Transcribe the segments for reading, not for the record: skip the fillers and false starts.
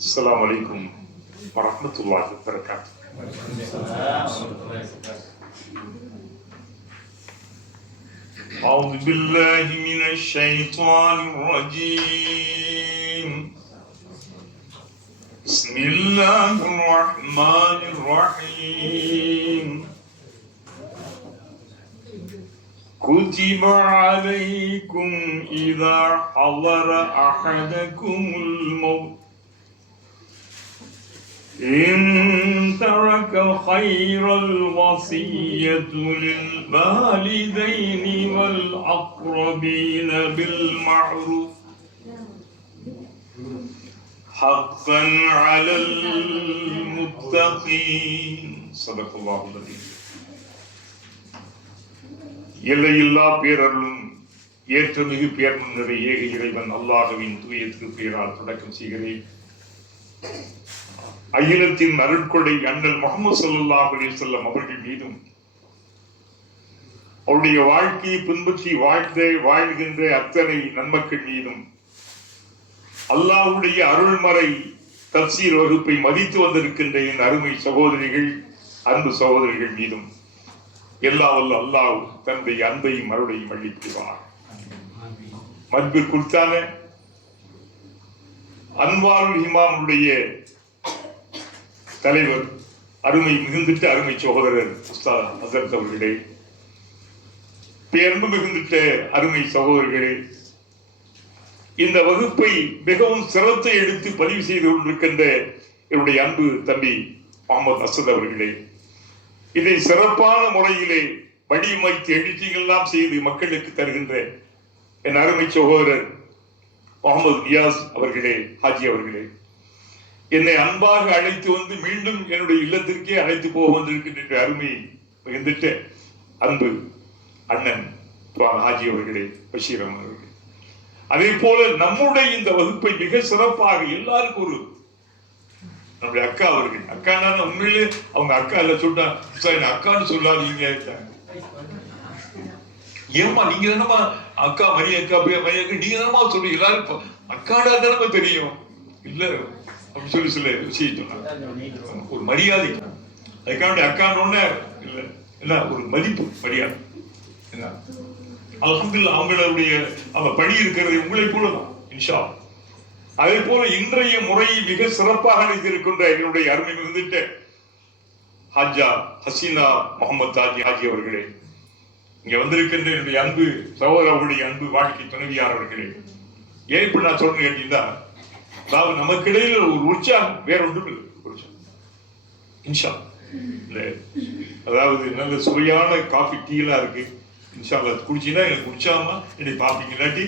السلام عليكم ورحمة الله وبركاته. أعوذ بالله من الشيطان الرجيم. بسم الله الرحمن الرحيم. كتب عليكم إذا حضر أحدكم الموت إن ترك خير الوصية للوالدين والأقربين بالمعروف حقا على المتقين. صدق الله العظيم. எல்லையில்லா பேரருளும் ஏற்றமிகு பேர்மன்னுடைய ஏக இறைவன் அல்லாஹ்வின் தூய திருப்பெயரால் தொடக்கம் செய்கிறேன். அகிலத்தின் அருட்கொடை அண்ணல் முஹம்மது ஸல்லல்லாஹு அலைஹி வஸல்லம் அவர்கள் மீதும் அவருடைய வாழ்க்கையை பின்பற்றி வாழ்கின்ற அத்தனை நன்மக்கள் மீதும் அல்லாஹ்வுடைய அருள்மறை தஃசீர் வகுப்பை மதித்து வந்திருக்கின்ற என் அருமை சகோதரிகள் அன்பு சகோதரிகள் மீதும் எல்லா வல்ல அல்லாஹ் தன்னுடைய அன்பையும் அருளையும் அளித்துவார். மத்பிற்குத்தான அன்வாருல் இமாமுடைய தலைவர் அருமை மிகுந்திட்ட அருமை சகோதரர் உஸ்தாத் ஹஸரத் அவர்களே, பேரன்பு மிகுந்திட்ட அருமை சகோதரர்களே, இந்த வகுப்பை மிகவும் சிரத்தை எடுத்து பதிவு செய்து கொண்டிருக்கின்ற என்னுடைய அன்பு தம்பி முகமது அசத் அவர்களே, இதை சிறப்பான முறையிலே வடிவமைத்து எடிட்டிங்கெல்லாம் செய்து மக்களுக்கு தருகின்ற என் அருமை சகோதரர் முகமது நியாஸ் அவர்களே, ஹாஜி அவர்களே, என்னை அன்பாக அழைத்து வந்து மீண்டும் என்னுடைய இல்லத்திற்கே அழைத்து போக வந்திருக்கின்ற அருமை மிகுந்திட்ட அன்பு அண்ணன் ஹாஜி அவர்களே, பஷீர் அவர்களே, அதே போல நம்முடைய இந்த வகுப்பை மிக சிறப்பாக எல்லாருக்கும் ஒரு நம்முடைய அக்கா அவர்கள், அக்கா உண்மையிலே அவங்க அக்கா இல்ல சொல்லிட்டா அக்கான்னு சொல்லாதீங்க, ஏமா நீங்க தானமா அக்கா மரிய அக்கா நீங்க தானமா சொல்லி எல்லாரும் அக்காடா தானே தெரியும் இல்ல அப்படி சொல்லி சொல்ல விஷயம் சொன்னாங்க. ஒரு மரியாதை, அதுக்காக அக்கான்னு இல்ல இல்ல ஒரு மதிப்பு மரியாதை. அல்ஹம்துலில்லாஹ் அவங்களுடைய அவங்க பணி இருக்கிறது உங்களை போலதான் இன்ஷா. அதே போல இன்றைய முறையை மிக சிறப்பாக அளித்திருக்கின்ற என்னுடைய அருமை மிகுந்திட்ட ஹாஜா ஹசீனா முகமது தாஜி ஹாஜி அவர்களே, இங்க வந்திருக்கின்ற என்னுடைய அன்பு சகோதரர் அவருடைய அன்பு வாழ்க்கை துணைவியார் அவர்களே, ஏன் இப்ப நான் சொல்றேன்னு கேட்டீங்கன்னா, அதாவது நமக்கு இடையில ஒரு உற்சாகம் வேற ஒன்றும் இல்லை. இன்ஷா இல்ல, அதாவது நல்ல சுவையான காஃபி டீ எல்லாம் இருக்கு. இன்ஷா அல்லாஹ் குடிச்சீங்கன்னா எனக்கு உற்சாகமா என்னை பார்ப்பீங்க, இல்லாட்டி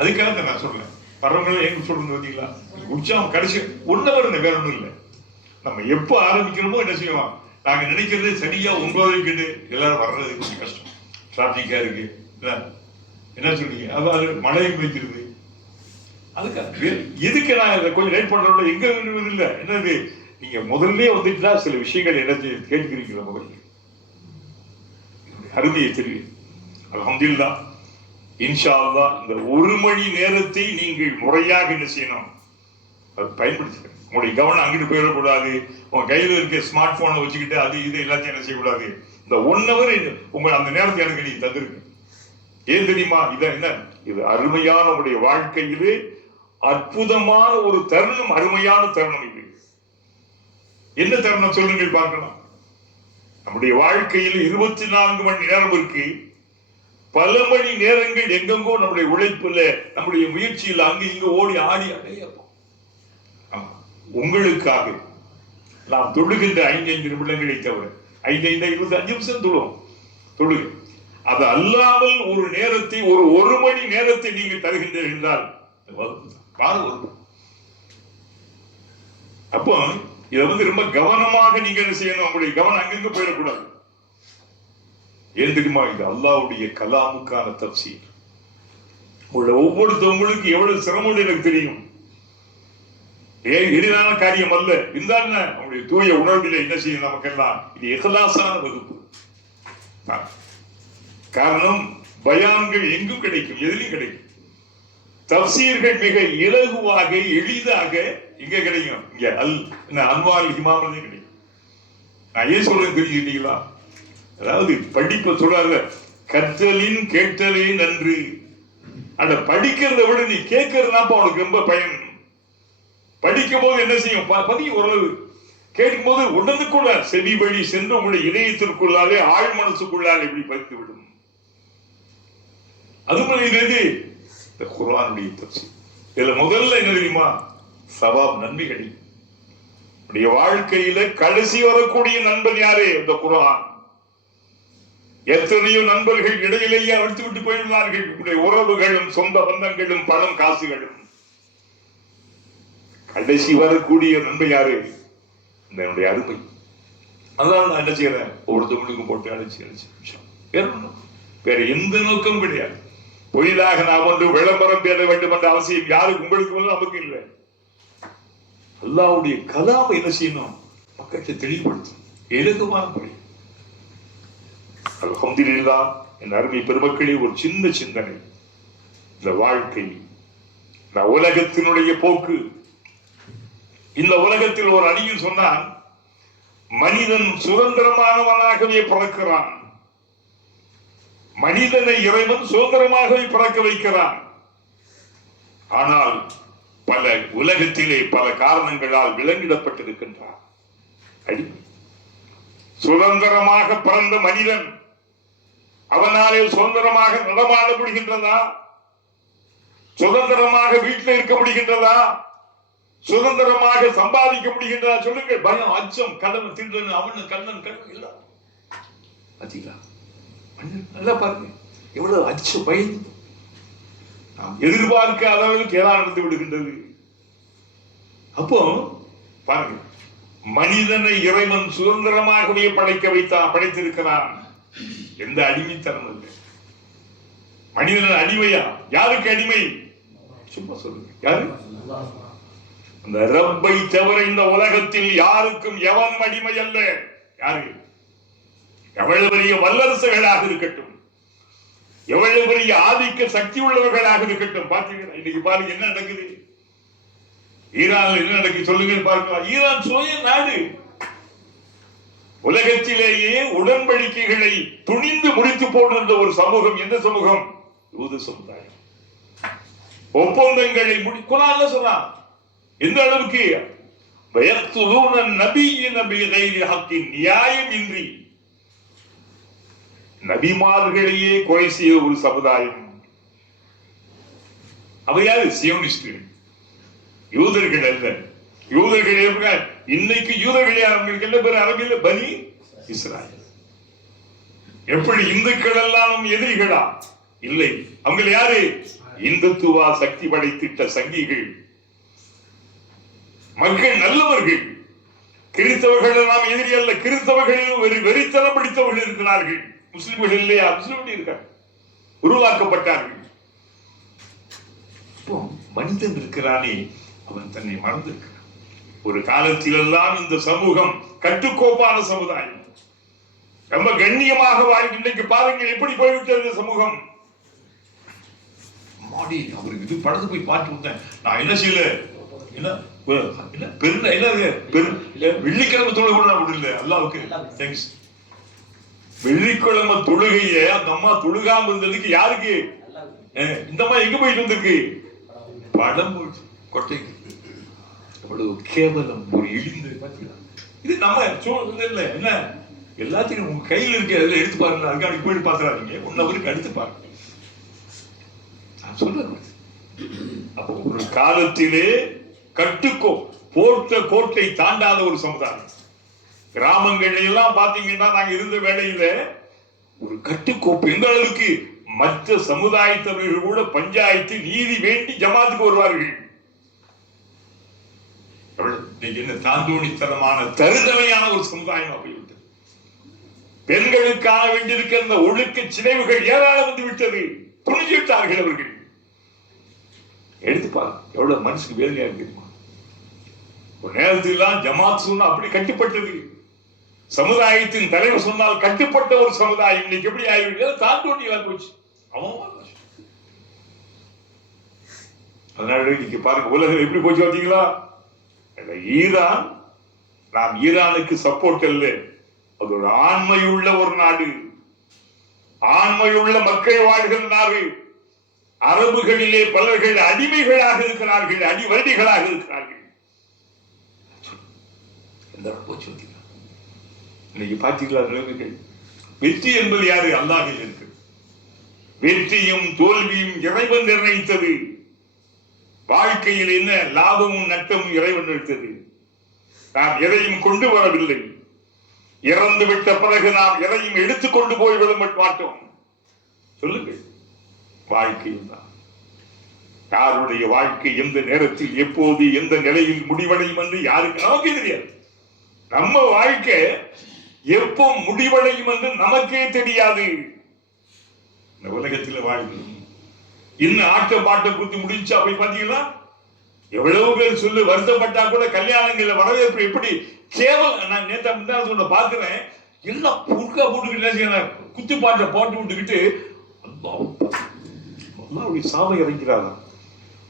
அதுக்காக நான் சொல்றேன். பரவங்களை எங்க சொல்றது பார்த்தீங்களா, உற்சாகம் கடைசி ஒன்னவர் வேற ஒன்றும் இல்லை. நம்ம எப்ப ஆரம்பிக்கிறோமோ என்ன செய்வோம், நாங்க நினைக்கிறது சரியா 9 எல்லாரும் வர்றது கொஞ்சம் கஷ்டம், டிராபிக்கா இருக்கு, என்ன சொல்றீங்க, அதாவது மழை பெய்ஞ்சிருது, அதுக்காக எதுக்கு நான் இதை கொஞ்சம் லேட் பண்றோம் எங்க இல்லை. என்னது, நீங்க முதல்ல வந்துட்டுனா சில விஷயங்கள் என்ன கேட்கிறீங்களா, முதல்ல அருமையை தெரியும். அல்ஹம்துலில்லாஹ் இன்ஷா அல்லாஹ் இந்த 1 மணி நேரத்தை நீங்கள் முறையாக என்ன செய்யணும், அது பயன்படுத்த. உங்களுடைய கவனம் அங்கிட்டு போயிடக்கூடாது. உங்க கையில இருக்க ஸ்மார்ட் போனை வச்சுக்கிட்டு அது இது எல்லாத்தையும் என்ன செய்யக்கூடாது. இந்த 1 hour உங்க அந்த நேரத்தை எனக்கு நீங்க தந்திருக்கு. ஏன் தெரியுமா, இதான் என்ன, இது அருமையான உங்களுடைய வாழ்க்கையிலே அற்புதமான ஒரு தருணம், அருமையான தருணம். இது என்ன தருணம் சொல்லுங்கள் பார்க்கலாம். நம்முடைய வாழ்க்கையில் 24 மணி நேரம் இருக்கு. பல மணி நேரங்கள் எங்கெங்கோ நம்முடைய உழைப்புல நம்முடைய முயற்சியில் அங்கு இங்கு ஓடி ஆடி அடையப்போம். உங்களுக்காக நாம் தொழுகின்ற 5 நிமிடங்களை தவிர 25 நிமிஷம் தொழுக, அது அல்லாமல் ஒரு நேரத்தை ஒரு 1 மணி நேரத்தை நீங்கள் தருகின்றீர்கள் என்றால் அப்போ இதை ரொம்ப கவனமாக நீங்க என்ன செய்யணும், உங்களுடைய கவனம் அங்கிருந்து போயிடக்கூடாது. ஏன் தெரியுமா, இது அல்லாஹ்வுடைய கலாமுக்கான தஃசீர். ஒவ்வொருத்தவங்களுக்கு எவ்வளவு சிரமம் எனக்கு தெரியும், எளிதான காரியம் அல்ல. இருந்தாலும் அவங்களுடைய தூய உணர்வில என்ன செய்யும், நமக்கெல்லாம் இது இஹ்லாஸான வகுப்பு. காரணம் பயான்கள் எங்கும் கிடைக்கும், எதிலையும் கிடைக்கும். தப்சீர்கள் மிக இலகுவாக எளிதாக இங்க கிடைக்கும். இங்க அன்வால் ஹிமாமலே கிடைக்கும். நான் ஏன் சொல்றேன் தெரிஞ்சுக்கிட்டீங்களா? அதாவது படிப்ப சொல்றாங்க, கற்றலின் கேட்டலே நன்று. அந்த படிக்கிறத விட நீ கேட்கறதுனாப்ப அவனுக்கு ரொம்ப பயன். படிக்கும் போது என்ன செய்யும்? பதிய ஓரளவு கேட்கும் போது உடனுக்குள்ள செவி வழி சென்று உங்களுடைய இதயத்திற்குள்ளாலே ஆழ் மனசுக்குள்ளாலே இப்படி பதித்து விடும். அதுபோல இந்த குர்ஆனுடைய தஃசீர். இதுல முதல்ல என்ன தெரியுமா? சவாப், நன்மை கிடைக்கும். உடைய வாழ்க்கையில கடைசி வரக்கூடிய நண்பன் யாரு? இந்த குர்ஆன். எத்தனையோ நண்பர்கள் இடையிலேயே அழித்து விட்டு போயிருந்தார்கள். உடைய உறவுகளும் சொந்த பந்தங்களும் பணம் காசுகளும். கடைசி வரக்கூடிய நன்மை யாரு? என்னுடைய அருமை. அதனால நான் என்ன செய்யறேன்? ஒவ்வொருத்தவங்களுக்கும் போட்டு அழைச்சி வேற எந்த நோக்கம் கிடையாது. புதிதாக நாம் ஒன்று விளம்பரம் தேட வேண்டும் என்ற அவசியம் யாருக்கு, உங்களுக்கு நமக்கு இல்லை. அல்லாஹ்வுடைய கலாமை என்ன செய்யணும்? மக்களுக்கு தெளிவுபடுத்தும் இலகுவான முறை. அல்ஹம்துலில்லாஹ். என் அருமை பெருமக்களே, ஒரு சின்ன சிந்தனை. இந்த வாழ்க்கை, இந்த உலகத்தினுடைய போக்கு. இந்த உலகத்தில் ஒரு அணியில் சொன்னான், மனிதன் சுதந்திரமானவனாகவே பிறக்கிறான். மனிதனை இறைவன் சுதந்திரமாகவே பிறக்க வைக்கிறான். ஆனால் பல உலகத்திலே பல காரணங்களால் விலங்கிடப்பட்டிருக்கின்றான். சுதந்திரமாக பிறந்த மனிதன் அவனாலே சுதந்திரமாக நடமாட முடிகின்றதா? சுதந்திரமாக வீட்டில் இருக்க முடிகின்றதா? சுதந்திரமாக சம்பாதிக்க முடிகின்றதா? சொல்லுங்க. பயம், அச்சம், கடமை, தின்றன், அவனு, கண்ணன், கடமை இல்ல. பாத்தீங்களா? நல்லா பாருங்க, எவ்வளவு அச்சம், பயம். எதிர்பார்க்க அளவுக்கு ஏதாவது நடந்து விடுகின்றது. அப்போ பாருங்க, மனிதனை இறைவன் சுதந்திரமாகவே படைத்திருக்கிறான். எந்த அடிமைத்தனம் இல்லை. மனிதன் அடிமையா? யாருக்கு அடிமை? சும்மா சொல்லுங்க, யாரு? அந்த ரப்பை தவிர இந்த உலகத்தில் யாருக்கும் எவனும் அடிமை அல்ல. யாரு? எவ்வளவு பெரிய வல்லரசுகளாக இருக்கட்டும், எவ்வளவு பெரிய ஆதிக்க சக்தி உள்ளவர்களாக இருக்கட்டும். பாத்தீங்கன்னா இன்னைக்கு பாருங்க என்ன நடக்குது ஈரான்ல. என்ன நடக்குது சொல்லுங்க பார்க்கலாம். ஈரான் சுய நாடு. உலகத்திலேயே உடன்படிக்கைகளை துணிந்து முடித்து போடுகின்ற ஒரு சமூகம். எந்த சமூகம்? யூத சமுதாயம். ஒப்பந்தங்களை குர்ஆன்ல சொல்றான். எந்த அளவுக்கு? நியாயமின்றி நபிமார்களையே கொலை செய்த ஒரு சமுதாயம். அவ யாரு? சியோனிஸ்ட். யூதர்கள் அல்ல. யூதர்கள் இன்னைக்கு யூதர்களே அரபில பனி இஸ்ராயேல். எப்படி இந்துக்கள் எல்லாம் எதிரிகளா? இல்லை. அவங்க யாரு? இந்துத்துவா சக்தி படைத்திட்ட சங்கிகள். மக்கள் நல்லவர்கள். கிறிஸ்தவர்கள் நாம் எதிரி அல்ல. கிறிஸ்தவர்கள் வெறித்தனம் பிடித்தவர்கள் இருக்கிறார்கள். முஸ்லிம்கள் இல்லையா? முஸ்லிம்கள் இருக்காங்க, உருவாக்கப்பட்டார்கள். மனிதன் இருக்கிறானே, அவன் தன்னை மறந்திருக்கிறான். ஒரு காலத்திலெல்லாம் இந்த சமூகம் கட்டுக்கோப்பான சமுதாயம், ரொம்ப கண்ணியமாக வாழ்க்கை. இன்னைக்கு பாருங்கள் எப்படி போய்விட்டது சமூகம். மாடி அவருக்கு இது படத்து போய் பார்த்து வந்தேன். நான் என்ன செய்யல, வெள்ளிக்கிழமை தொழுகை கூட நான் விடல. அல்லாவுக்கு தேங்க்ஸ். வெள்ளிக்கிழமை தொழுகைய அந்த அம்மா தொழுகாம இருந்ததுக்கு யாருக்கு? இந்த அம்மா எங்க போயிட்டு வந்திருக்கு? படம் கொட்டைக்கு. அவ்வளவு கேவலம், ஒரு இழிந்து. இது நம்ம இல்ல என்ன, எல்லாத்தையும் உங்க கையில் இருக்க எடுத்து பாருங்க. அதுக்காக போயிட்டு பாத்துறாதீங்க. 1 ஹவருக்கு அடுத்து பாருங்க. நான் சொல்றேன். அப்போ ஒரு காலத்திலே கட்டுக்கோ போட்ட கோட்டை தாண்டாத ஒரு சமுதாயம். கிராமங்கள் எல்லாம் பாத்தீங்கன்னா நாங்க இருந்த வேளையில ஒரு கட்டுக்கோப்பு. எந்த அளவுக்கு? மற்ற சமுதாயத்தவர்கள் கூட பஞ்சாயத்து நீதி வேண்டி ஜமாத்துக்கு வருவார்கள். என்ன தாந்தோணித்தனமான தருதலையான ஒரு சமுதாயம் போய்விட்டது. பெண்களுக்காக வேண்டியிருக்கிற அந்த ஒழுக்க சிதைவுகள் ஏராளம் வந்து விட்டது. துணிஞ்சிட்டார்கள் அவர்கள். எடுத்துப்பாரு எவ்வளவு மனசுக்கு வேதனையா இருக்கு. ஒரு நேரத்தில் ஜமாத் சொன்னா அப்படி கட்டுப்பட்டது. சமுதாயத்தின் தலைவர் சொன்னால் கட்டுப்பட்ட ஒரு சமுதாயம் இன்னைக்கு எப்படி ஆகிவிட்டது? தாண்டோண்டி போச்சு. அதனால இன்னைக்கு பாருங்க உலகம் எப்படி போச்சு பார்த்தீங்களா? ஈரான், நாம் ஈரானுக்கு சப்போர்ட் அல்ல, அது ஒரு ஆண்மையுள்ள ஒரு நாடு, ஆண்மையுள்ள மக்கள் வாழ்கிற நாடு. அரபுகளிலே பலர்கள் அடிமைகளாக இருக்கிறார்கள், அடிவருடிகளாக இருக்கிறார்கள். இன்னைக்கு பார்த்தீங்களா நிலைமைகள்? வெற்றி என்பது யாரு? அல்லாஹ்வில் இருக்கு. வெற்றியும் தோல்வியும் இறைவன் நிர்ணயித்தது. வாழ்க்கையில் என்ன லாபமும் நட்டமும் இறைவன் நிறுத்தது. நாம் எதையும் கொண்டு வரவில்லை. இறந்து விட்ட பிறகு நாம் எதையும் எடுத்துக்கொண்டு போய்விட மாட்டோம். சொல்லுங்கள், வாழ்க்கையில் தான். யாருடைய வாழ்க்கை எந்த நேரத்தில் எப்போது எந்த நிலையில் முடிவடையும் என்று யாருக்கு நமக்கே தெரியாது. நம்ம வாழ்க்கை எப்போ முடிவடையும் என்று நமக்கே தெரியாது. இந்த உலகத்தில் வாழ்க்கை இன்னும் ஆட்டம் பாட்டம் குத்தி முடிச்சா போய் பாத்தீங்கன்னா எவ்வளவு பேர் சொல்லு வருத்தப்பட்டா கூட கல்யாணங்கள்ல வரவேற்பு எப்படி கேவலம். நான் நேற்று முன்னாடி சொல்ல பாக்குறேன், எல்லாம் புழுக்கா போட்டுக்கிட்டு குத்து பாட்டை போட்டு விட்டுக்கிட்டு அல்லாவுடைய சாவை இறக்கிறாரா,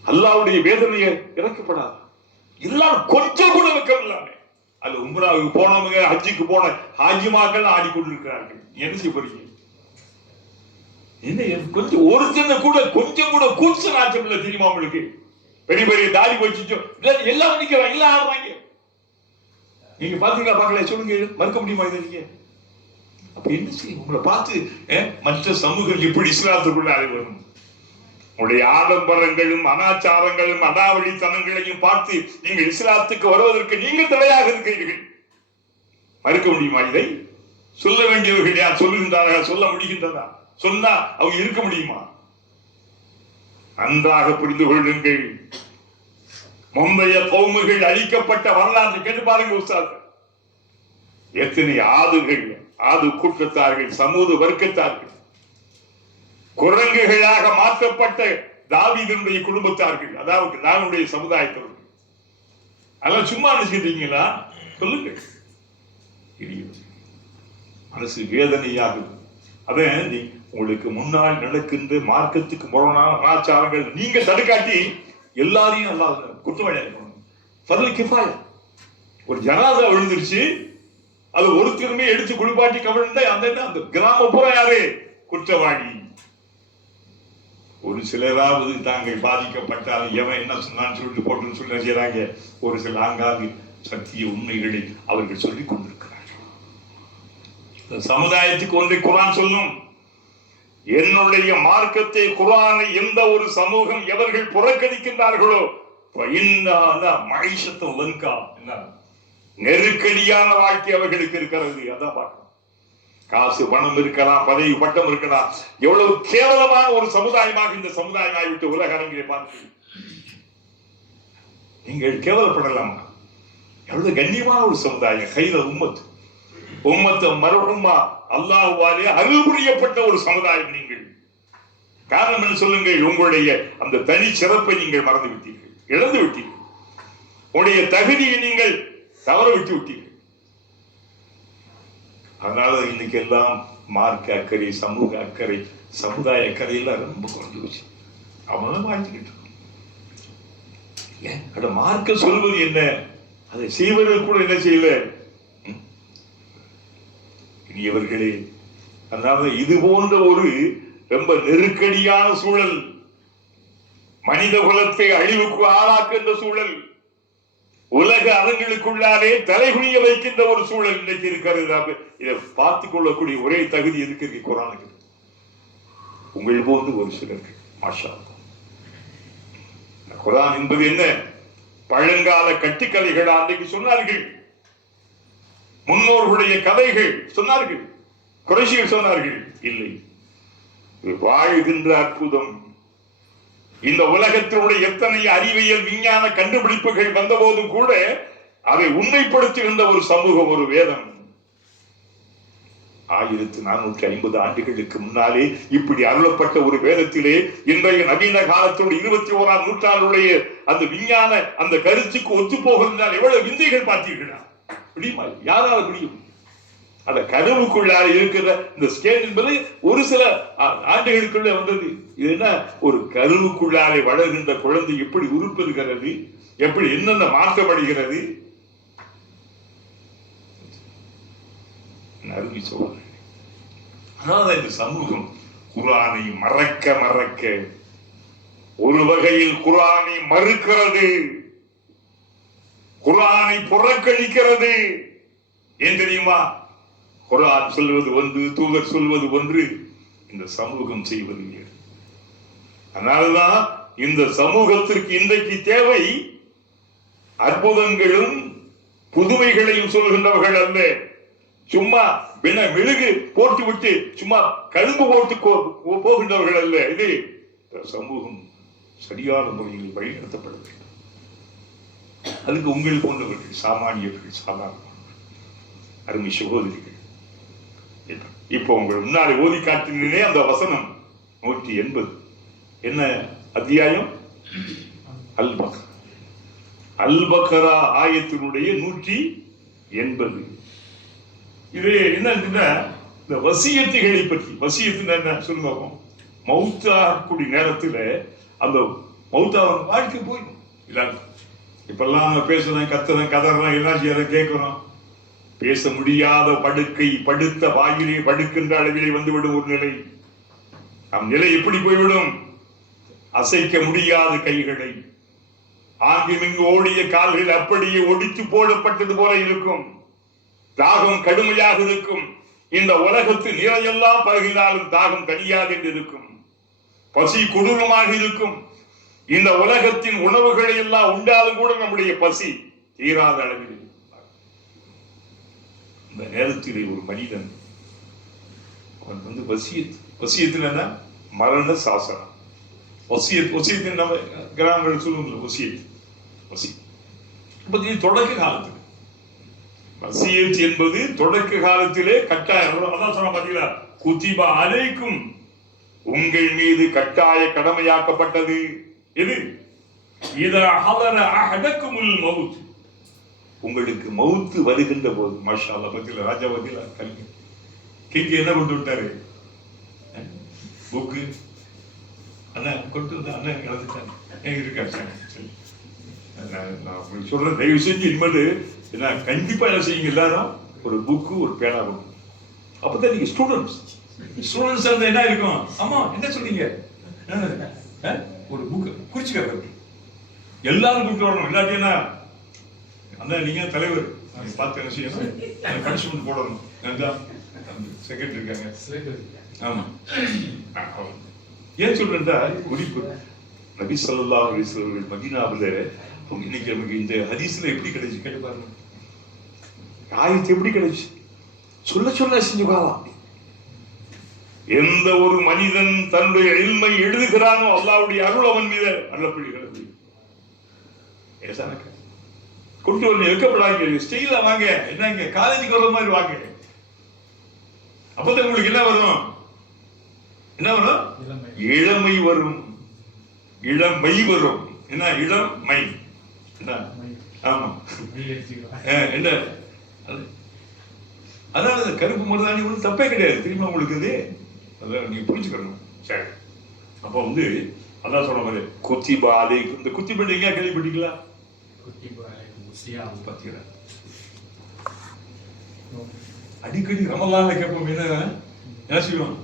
அல்லாவுடைய வேதனையை இறக்கப்படாதா, எல்லாரும் கொஞ்சம் கூட வைக்கவில்லாம அது உம்ராவுக்கு போனவங்க ஹஜ்ஜுக்கு போன ஹாஜிமாக்கள் ஆடிக்கொண்டிருக்கிறார்கள். என்ன செய்ய போறீங்க? என்ன கொஞ்சம் ஒரு சின்ன கூட கொஞ்சம் கூட கூச்ச நாச்சம் இல்லை தெரியுமா உங்களுக்கு? பெரிய பெரிய தாடி வச்சு எல்லாம் நிக்கிறாங்க, எல்லாம் ஆடுறாங்க. நீங்க பாத்தீங்களா பார்க்கல? சொல்லுங்க, மறுக்க முடியுமா இதை? நீங்க அப்ப என்ன செய்யும்? உங்களை பார்த்து மற்ற சமூகம் எப்படி இஸ்லாத்துக்குள்ள வரும்? உங்களுடைய ஆடம்பரங்களும் அனாச்சாரங்களும் அடாவடித்தனங்களையும் பார்த்து நீங்கள் இஸ்லாத்துக்கு வருவதற்கு நீங்கள் தடையாக இருக்கிறீர்கள். மறுக்க முடியுமா இதை? சொல்ல வேண்டியவர்கள் யார் சொல்லுகின்றார்கள்? சொல்ல முடிகின்றதா? சொன்னா அவங்க இருக்க முடியுமா? நன்றாக புரிந்து கொள்ளுங்கள். முந்தைய கௌமுகள் அழிக்கப்பட்ட வரலாற்றை கேட்டு பாருங்க உஸ்தாத். எத்தனை ஆதுகள், ஆது கூட்டத்தார்கள், சமூக வர்க்கத்தார்கள், குரங்குகளாக மாற்றப்பட்ட தாவீதுடைய குடும்பத்தார்கள், அதாவது தாவீதுடைய சமுதாயத்தவர்கள். அதெல்லாம் சும்மா நினைச்சிட்டீங்களா? சொல்லுங்க. மனசு வேதனையாகும். அதான் உங்களுக்கு முன்னால் நடக்கின்ற மார்க்கத்துக்கு முரணான அனாச்சாரங்கள் நீங்க தடுக்காட்டி எல்லாரையும் அல்லாத குற்றவாளியாக. ஒரு ஜனாதா விழுந்துருச்சு, அது ஒருத்தருமே எடுத்து குளிப்பாட்டி கவிழ்ந்த அந்த கிராமப்புற யாரு குற்றவாளி? ஒரு சிலராவது தாங்கள் பாதிக்கப்பட்டால் எவன் என்ன சொன்னான்னு சொல்லிட்டு போட்டுன்னு சொல்லி செய்யறாங்க. ஒரு சில ஆங்காங்கு சத்திய உண்மைகளை அவர்கள் சொல்லிக் கொண்டிருக்கிறார்கள். சமுதாயத்துக்கு ஒன்றை குர்ஆன் சொல்லும். என்னுடைய மார்க்கத்தை, குர்ஆனை எந்த ஒரு சமூகம் எவர்கள் புறக்கணிக்கின்றார்களோ நெருக்கடியான வாழ்க்கை அவர்களுக்கு இருக்கிறது. அதான் பார்க்கணும். காசு பணம் இருக்கலாம், பதவி பட்டம் இருக்கலாம், எவ்வளவு கேவலமான ஒரு சமுதாயமாக இந்த சமுதாயம் ஆகிவிட்டு உலக அரங்கிலே பார்த்து நீங்கள் கேவலப்படலாமா? எவ்வளவு கண்ணியமான ஒரு சமுதாயம். கையில உம்மத்து மர்ஹூமா அல்லாஹ்வாலே அருள் புரியப்பட்ட ஒரு சமுதாயம் நீங்கள். காரணம் என்ன சொல்லுங்கள்? உங்களுடைய அந்த தனி சிறப்பை நீங்கள் மறந்து விட்டீர்கள், இழந்து விட்டீர்கள். உங்களுடைய தகுதியை நீங்கள் தவற விட்டு விட்டீர்கள். அதனால இன்னைக்கு எல்லாம் மார்க்க அக்கறை, சமூக அக்கறை, சமுதாய அக்கறை எல்லாம் ரொம்ப குறைஞ்சு போச்சு. அவன் வாழ்ந்துக்கிட்டு மார்க்க சொல்வது என்ன, அதை செய்வர்கள் கூட என்ன செய்யல. இவர்களே, அதாவது இது போன்ற ஒரு ரொம்ப நெருக்கடியான சூழல், மனித குலத்தை அழிவுக்கு ஆளாக்குகின்ற சூழல், உலக அரங்குகளுக்குள்ளாலே தலைகுனிய வைக்கின்ற ஒரு சூழல் இன்றைக்கு இருக்கிறது. இதை பார்த்துக் கொள்ளக்கூடிய ஒரே தகுதி எதுக்கு குர்ஆனுக்கு? உங்கள் போன்று ஒரு சிலருக்கு. மாஷா அல்லாஹ். குர்ஆன் என்பது என்ன? பழங்கால கட்டுக்கதைகள் அன்றைக்கு சொன்னார்கள். முன்னோர்களுடைய கதைகள் சொன்னார்கள், குறைஷிகள் சொன்னார்கள். இல்லை, வாழ்கின்ற அற்புதம். இந்த உலகத்தினுடைய எத்தனை அறிவியல் விஞ்ஞான கண்டுபிடிப்புகள் வந்த போதும் கூட அதை உண்மைப்படுத்துகின்ற ஒரு சமூகம், ஒரு வேதம். 1450 ஆண்டுகளுக்கு முன்னாலே இப்படி அருளப்பட்ட ஒரு வேதத்திலே இன்றைய நவீன காலத்தோடு 21ஆம் நூற்றாண்டுடைய அந்த விஞ்ஞான அந்த கருத்துக்கு ஒத்து போகின்றால் எவ்வளவு விந்தைகள் பார்த்தீர்களா? முடியுமா? யாரால முடியும்? அந்த கருவுக்குள்ளார இருக்கிற இந்த ஸ்கேன் என்பது ஒரு சில ஆண்டுகளுக்குள்ள வந்தது. இது என்ன, ஒரு கருவுக்குள்ளாரை வளர்கின்ற குழந்தை எப்படி உருப்பெறுகிறது, எப்படி என்னென்ன மாற்றப்படுகிறது. அருமை சொல்றேன். ஆனால் இந்த சமூகம் குர்ஆனை மறக்க மறக்க ஒரு வகையில் குர்ஆனை மறுக்கிறது, குர்ஆனை புறக்கணிக்கிறது. ஏன் தெரியுமா? குர்ஆன் சொல்வது ஒன்று, தூதர் சொல்வது ஒன்று, இந்த சமூகம் செய்வது வேறு. அதனால்தான் இந்த சமூகத்திற்கு இன்றைக்கு தேவை அற்புதங்களும் புதுமைகளையும் சொல்கின்றவர்கள் அல்ல, சும்மா மெழுகு போட்டு விட்டு சும்மா கழும்பு போட்டு போகின்றவர்கள் அல்ல. இது சமூகம் சரியான முறையில் வழிநடத்தப்பட வேண்டும். அதுக்கு உங்கள் போன்றவர்கள், சாமானியர்கள், சாதாரண அருமை சகோதரிகள், இப்போ உங்கள் முன்னாடி ஓதி காட்டினே அந்த வசனம் 180. என்ன அத்தியாயம்? அல்-பக்ரா. அல்-பக்ரா ஆயத்தினுடைய 180. இது என்ன, இந்த வசியத்துகளை பற்றி. வசியத்து என்ன சொல்லுங்க. மௌத்தாகக்கூடிய நேரத்தில் அந்த மௌத்தாவன் வாழ்க்கை போயிடும். இல்ல இப்பெல்லாம் நம்ம பேசுறோம், கத்துறோம், கதறோம், எல்லாம் செய்யறோம், கேட்கிறோம். பேச முடியாத படுக்கை, படுத்த வாயிலே படுக்கின்ற அளவிலே வந்துவிடும் ஒரு நிலை. நம் நிலை எப்படி போய்விடும்? அசைக்க முடியாத கைகளை, ஆங்கிமிங்கு ஓடிய கால்கள் அப்படியே ஒடித்து போடப்பட்டது போல இருக்கும். தாகம் கடுமையாக இருக்கும். இந்த உலகத்து நிறையெல்லாம் பருகினாலும் தாகம் தனியாக இருக்கும். பசி கொடூரமாக இருக்கும். இந்த உலகத்தின் உணவுகளை எல்லாம் உண்டாலும் கூட நம்முடைய பசி தீராத அளவில் இருக்கும். இந்த நேரத்தில் ஒரு மனிதன் அவன் வசியத்தில் என்ன, மரண சாசனம். வசியத்தின் நம்ம கிராமங்கள் சொல்லுவோம், வசியத் தொடக்க காலத்தில். வசியத் என்பது தொடக்க காலத்திலே கட்டாயம். அதான் சொன்ன பாத்தீங்களா, குத்திபா அலைக்கும், உங்கள் மீது கட்டாய கடமையாக்கப்பட்டது. எது? இதா ஹதர அஹதக்குமுல் மௌத், உங்களுக்கு மௌத்து வருகின்ற போது. மாஷா அல்லாஹ், பத்தில ராஜா பத்தில கல்வி கிங்கி என்ன கொண்டு விட்டாரு? புக்கு. அண்ணன் கொண்டு வந்த அண்ணன் இறந்துட்டாங்க இருக்காரு. நான் உங்களுக்கு சொல்றேன், தயவு செஞ்சு இனிமேல் என்ன கண்டிப்பா என்ன செய்யுங்க, எல்லாரும் ஒரு புக்கு ஒரு பேனா கொண்டு. அப்பதான் நீங்க ஸ்டூடெண்ட்ஸ் இருந்தா என்ன இருக்கும்? ஆமா என்ன சொல்றீங்க, ஒரு புக்கு குறிச்சுக்க எல்லாரும் கூப்பிட்டு வரணும். இல்லாட்டி என்ன, அந்த நீங்க தலைவர் பார்த்து என்ன செய்யணும், பனிஷ்மெண்ட் போடணும். செக்ரட்டரி இருக்காங்க. ஆமா, ஏன் சொல்றேன்டா, குறிப்பு நபி ஸல்லல்லாஹு அலைஹி வஸல்லம் மதீனாவுல இன்னைக்கு நமக்கு இந்த ஹதீஸ்ல எப்படி கிடைச்சு கேட்டு பாருங்க. ஆயத்து எப்படி கிடைச்சு? சொல்ல செஞ்சுக்கலாம். எந்த ஒரு மனிதன் தன்னுடைய இல்மை எழுதுகிறானோ அல்லாஹ்வுடைய அருள் அவன் மீது அருளப்படுகிறது. கொண்டு வந்து வைக்கப்படாங்க, ஸ்டைலா வாங்க, என்னங்க காலேஜுக்கு வர மாதிரி வாங்க. அப்பதான் உங்களுக்கு என்ன வரும்? என்ன வரும்? இளமை வரும். இளமை வரும். என்ன இளமை? ஆமா, என்ன அதனால கருப்பு மருதாணி ஒன்றும் தப்பே கிடையாது. திரும்ப உங்களுக்கு இது அதான் நீங்க புரிஞ்சுக்கணும். சரி, அப்போ வந்து அதான் சொன்ன மாதிரி குத்திபா அலைக்கும். இந்த குத்திபா எங்க கேள்விப்பட்டீங்களா? பாத்தீங்களா, அடிக்கடி ரமலான்ல கேட்போம். என்ன செய்வோம்?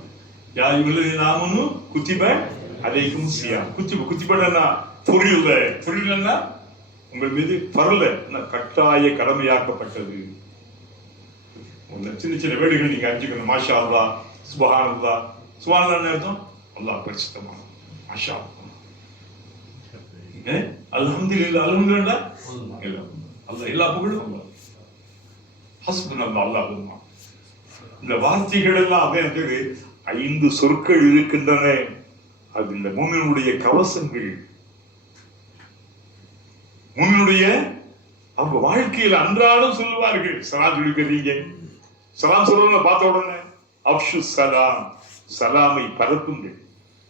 யா இவளது நாமனும் குத்திப அலைக்கும் சியா. குத்திபா புரியல உங்கள் மீது பரல கட்டாய கடமையாக்கப்பட்டது. சின்ன சின்ன வேடுகள் நீங்க அறிஞ்சுக்கணும். மாஷா அல்லாஹ், சுப்ஹானல்லாஹ். சுப்ஹானல்லாஹ் அர்த்தம் அல்லாஹ் பரிசுத்தமான. மாஷா அல்லாஹ், அல்ஹம்துலில்லாஹ். அல்ஹம்துலில்லாஹ் அல்லாஹ் எல்லா புகழும் அல்லாஹ். ஹஸ்புனல்லாஹ் அல்லாஹும்ம. இந்த வார்த்தைகள் எல்லாம் அப்படியே 5 சொற்கள் இருக்கின்றன. அது இந்த மூமினுடைய கவசங்கள். முன்னுடைய அவங்க வாழ்க்கையில் அன்றாடம் சொல்லுவார்கள். சலாம் சொல்லிக்கிறீங்க, சலாம் சொல்றவங்க பார்த்த உடனே அப்ஷு சலாம், சலாமை பரப்புங்கள்.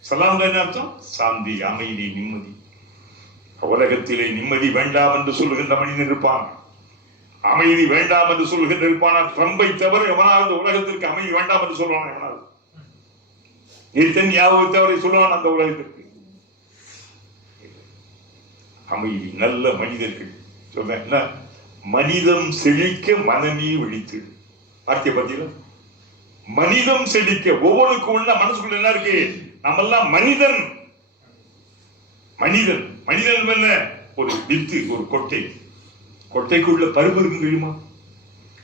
சலாம் என்ன அர்த்தம்? சாந்தி, அமைதி, நிம்மதி. உலகத்திலே நிம்மதி வேண்டாம் என்று சொல்லுகின்ற மனிதன் இருப்பான். அமைதி வேண்டாம் என்று சொல்கின்ற இருப்பான ட்ரம்பை தவிர எவனாவது உலகத்திற்கு அமைதி வேண்டாம் என்று சொல்லுவான் எவனாவது? நெத்தன்யாவை தவிர சொல்லுவான் அந்த உலகத்திற்கு அமைதி? நல்ல மனிதர்கள் சொல்ல மனிதம் செழிக்க மனமே விழித்து வார்த்தை பத்தியில மனிதம் செழிக்க ஒவ்வொருக்கும் உள்ள மனசுக்குள்ள என்ன இருக்கு? நம்ம எல்லாம் மனிதன். மனிதன் மனிதன் என்ன? ஒரு வித்து, ஒரு கொட்டை. கொட்டைக்குள்ள பருப்பு இருக்கு தெரியுமா?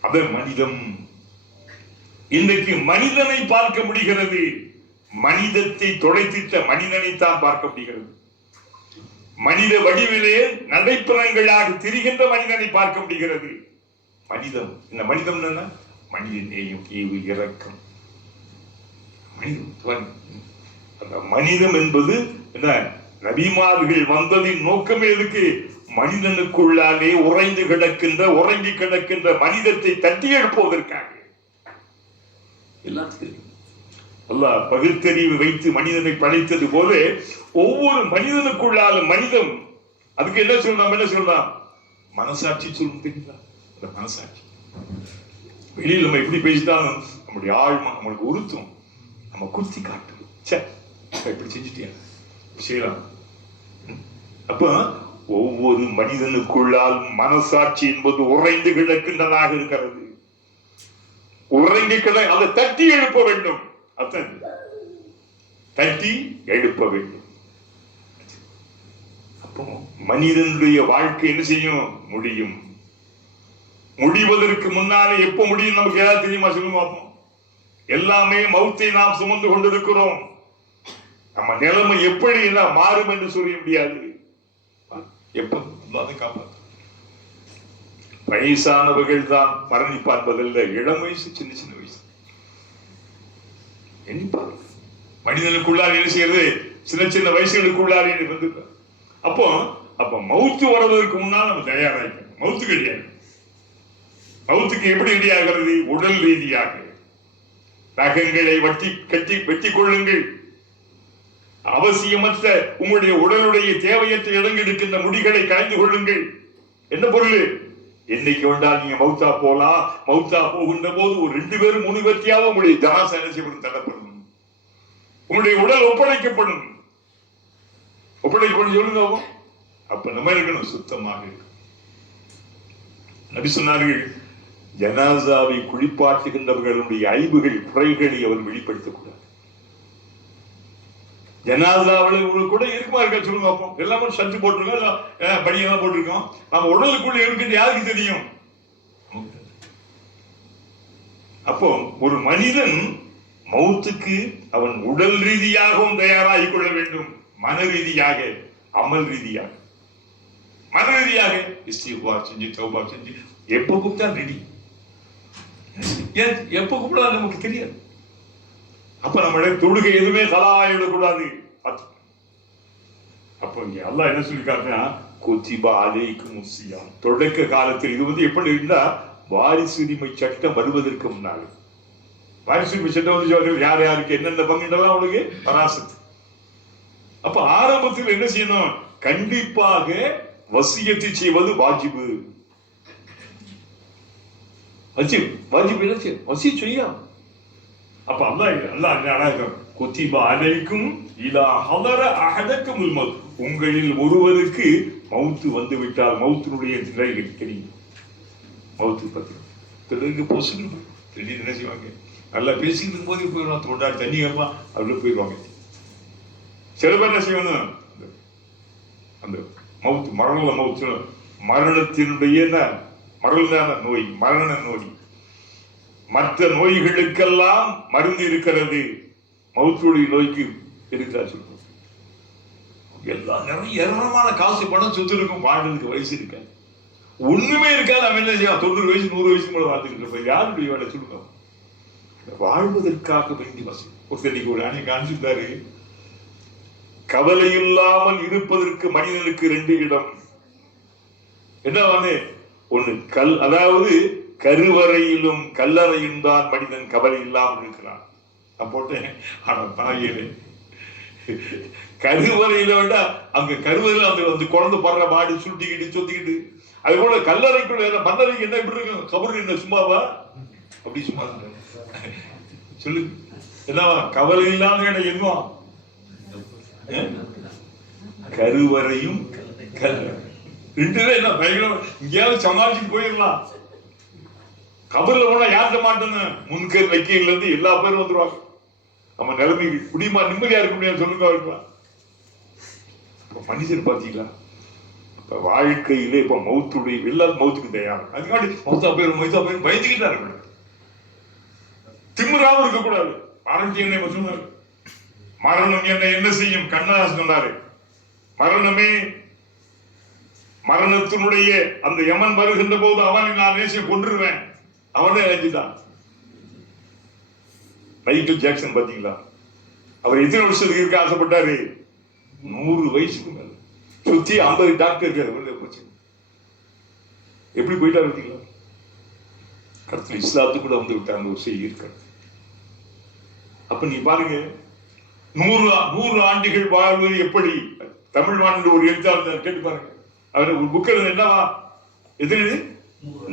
அத மனிதம். இன்றைக்கு மனிதனை பார்க்க முடிகிறது. மனிதத்தை தொலைத்திட்ட மனிதனைத்தான் பார்க்க முடிகிறது. மனித வடிவிலே நடைப்பிறங்களாக திரிகின்ற மனிதனை பார்க்க முடிகிறது. மனிதம். இந்த மனிதம் என்ன? மனித நேயம், ஈவு, இரக்கம். மனிதம் என்பது என்ன? நபிமார்கள் வந்ததின் நோக்கமே எதுக்கு? மனிதனுக்குள்ளாலே உறைந்து கிடக்கின்ற, உறங்கி கிடக்கின்ற மனிதத்தை தட்டி எழுப்புவதற்காக. எல்லாத்துக்கும் அல்லாஹ் பகுத்தறிவு வைத்து மனிதனை படைத்தது போல ஒவ்வொரு மனிதனுக்குள்ளாலும் மனிதம். அதுக்கு என்ன சொல்லலாம்? என்ன சொல்லலாம்? மனசாட்சி சொல்லும். தெரியுங்களா? அந்த மனசாட்சி வெளியில் நம்ம எப்படி பேசிட்டாலும் நம்முடைய ஆழ்மா நம்மளுக்கு உறுத்தும், நம்ம குத்தி காட்டும். இப்படி செஞ்சுட்டியா செய்யலாம். அப்ப ஒவ்வொரு மனிதனுக்குள்ளால் மனசாட்சி என்பது உறைந்து கிடக்கின்றதாக இருக்கிறது. உறைந்து கிட அதை தட்டி எழுப்ப வேண்டும். அதான் தட்டி எழுப்ப வேண்டும். அப்போ மனிதனுடைய வாழ்க்கை என்ன செய்யும்? முடியும். முடிவதற்கு முன்னாலே எப்ப முடியும் நமக்கு ஏதாவது தெரியுமா? சொல்லுங்க பார்ப்போம். எல்லாமே மௌத்தை நாம் சுமந்து கொண்டிருக்கிறோம். நம்ம நிலைமை எப்படி எல்லாம் மாறும் என்று சொல்ல முடியாது. எப்ப காப்பாற்ற வயசானவர்கள் தான் மரணி பார்ப்பதில்லை. இளம் வயசு, சின்ன சின்ன வயசு எண்ணிப்பார். மனிதனுக்குள்ளால் என்ன செய்யறது? சின்ன சின்ன வயசுகளுக்குள்ளால் வந்து அப்போ மௌத்து வருவதற்கு முன்னால் நம்ம தயாராக. மௌத்து கிடையாது. மௌத்துக்கு எப்படி ரெடியாகிறது? உடல் ரீதியாக நகங்களை வெட்டி கொள்ளுங்கள். அவசியமற்ற உங்களுடைய உடலுடைய தேவையற்ற இடங்கள் இருக்கின்ற முடிகளை கலைந்து கொள்ளுங்கள். என்ன பொருள்? என்னைக்கு வேண்டால் நீங்க மௌத்தா போலாம். மௌத்தா போகின்ற போது ஒரு 2 பேரும் 3 பேர்த்தியாவது உங்களுடைய தாச என்ன செய்யப்படும்? தடப்படும். உங்களுடைய உடல் ஒப்படைக்கப்படும். ஒப்படைக்கப்படும் சொல்லுங்க. அப்ப நம்ம இருக்கணும், சுத்தமாக இருக்கு. நபி சொன்னார்கள், ஜனாசாவை குளிப்பாட்டுகின்றவர்களுடைய ஐபுகள், குறைகளை அவர் வெளிப்படுத்தக்கூடாது. ஜனாசாவில் கூட இருக்குமா இருக்கா சொல்லுங்க பார்ப்போம். எல்லாமே சட்டு போட்டிருக்கோம், பனியெல்லாம் போட்டிருக்கோம். நம்ம உடலுக்குள்ள இருக்கின்ற யாருக்கு தெரியும்? அப்போ ஒரு மனிதன் மௌத்துக்கு அவன் உடல் ரீதியாகவும் தயாராகிக் கொள்ள வேண்டும். மன ரீதியாக, அமல் ரீதியாக. மன ரீதியாக இஸ்திக்ஃபார் செஞ்சு, தௌபா செஞ்சு, எப்ப கூப்பிட்டா ரெடி. எப்ப கூப்பிடா நமக்கு தெரியாது. அப்ப நம்மளுடைய தொழுகை எதுவுமே கலாயிடக்கூடாது. அப்போ இங்க அல்லாஹ் என்ன சொல்லிருக்காருன்னா, குத்திபா அலைக்கும் ஸியாம். தொடக்க காலத்தில் இது எப்படி இருந்தா, வாரிசுரிமை சட்டம் வருவதற்கு முன்னால வாரிசுரிமை சட்டம் வந்து யார் யாருக்கு என்னென்ன பங்குன்றலாம் அவனுக்கு பராசத்து. அப்ப ஆரம்பத்தில் என்ன செய்யணும்? கண்டிப்பாக வசியத்தை செய்வது வாஜிபு. வாஜிபு என்ன செய்யும்? வசி செய்யும். அப்ப அல்லாஹ் குத்திபா அலைக்கும் இலா ஹதர அஹதக்குமுல் மௌத். உங்களில் ஒருவருக்கு மௌத்து வந்து விட்டால் மௌத்தினுடைய நிலைகள் தெரியும். மௌத்து பத்தி திடீர்னு பொசுக்கு திடீர்னு என்ன செய்வாங்க? நல்லா பேசிக்கிட்டு இருக்கும் போது போயிடுவாங்க. தொண்டாடி தண்ணி கேட்பான், அதுல போயிடுவாங்க. சில பேர் என்ன செய்யணும்? அந்த மௌத்து, மவுத்து, மரணத்தினுடைய மரண நோய், மரண நோய். மற்ற நோய்களுக்கெல்லாம் மருந்து இருக்கிறது, மவுத்துடைய நோய்க்கு இருக்கிறா சொல்றோம். எல்லாம் நிறைய ஏராளமான காசு, பணம், சொத்து இருக்கும். வாழ்றதுக்கு வயசு இருக்காது, ஒண்ணுமே இருக்காது. அவன் என்ன செய்வான்? 90 வயசு 100 வயசு கூட வாழ்ந்துட்டு இருப்பான். யாருடைய வேலை சொல்லுங்க? வாழ்வதற்காக வேண்டி வசதி. ஒருத்தர் ஒரு அணை காமிச்சிருந்தாரு, கவலை இல்லாமல் இருப்பதற்கு மனிதனுக்கு 2 இடம். என்ன ஒண்ணு கல், அதாவது கருவறையிலும் கல்லறையும் தான் மனிதன் கவலை இல்லாமல் இருக்கிறான். நான் போட்டேன். ஆனா தாயிலே கருவறையில விட அங்க கருவறையில அந்த குழந்தை படுற மாடு சுட்டிக்கிட்டு சொத்திக்கிட்டு அது போல கல்லறைக்குள்ள மன்னரைக்கு என்ன இப்படி இருக்கும்? கபர் என்ன சும்மாவா? அப்படி சும்மா சொல்லு, என்னவா? கவலை இல்லாத இடம் எதுவும் கருவறையும் ரெண்டுல என்ன பயங்கரம். இங்கேயாவது சமாளிச்சுட்டு போயிடலாம். கபர்ல போனா யார்கிட்ட மாட்டேன்னு முன்கர் வைக்கையில இருந்து எல்லா பேரும் வந்துருவாங்க. நம்ம நிலைமை குடிமா நிம்மதியா இருக்க முடியாது சொல்லுங்க இருக்கலாம். மனிதர் பாத்தீங்களா, இப்ப வாழ்க்கையிலே இப்ப மௌத்துடைய எல்லாரும் மௌத்துக்கு தயார். அதுக்காண்டி மௌத்தா பேரும் பயந்துக்கிட்டு தான் இருக்கக்கூடாது, திமிராவும் இருக்கக்கூடாது. ஆரோக்கியம் என்ன சொன்னாரு, மரணம் என்ன செய்யும்? கண்ணதாசன் சொன்னாரு, மரணமே மரணத்தினுடைய அந்த யமன் வருகின்ற போது அவனை நான் நேசியம் கொன்றுருவேன். அவனே அழைஞ்சுட்டான். மைக்கேல் ஜாக்சன் பாத்தீங்களா, அவர் எத்தனை வருஷத்துக்கு இருக்க ஆசைப்பட்டாரு? 100 வயசுக்கு மேல. சுத்தி 50 டாக்டர் இருக்காரு. எப்படி போயிட்டாரு பார்த்தீங்களா? கருத்துல இஸ்லாத்து கூட வந்து விட்டார். அந்த ஒரு செய்தி இருக்கிறது. அப்ப நீ பாருங்க, 100 ஆண்டுகள் வாழ்வது எப்படி? தமிழ் வாழ்ந்த ஒரு எழுத்தாளர் கேட்டு பாருங்க. அவர் ஒரு புக் என்னவா எதிரி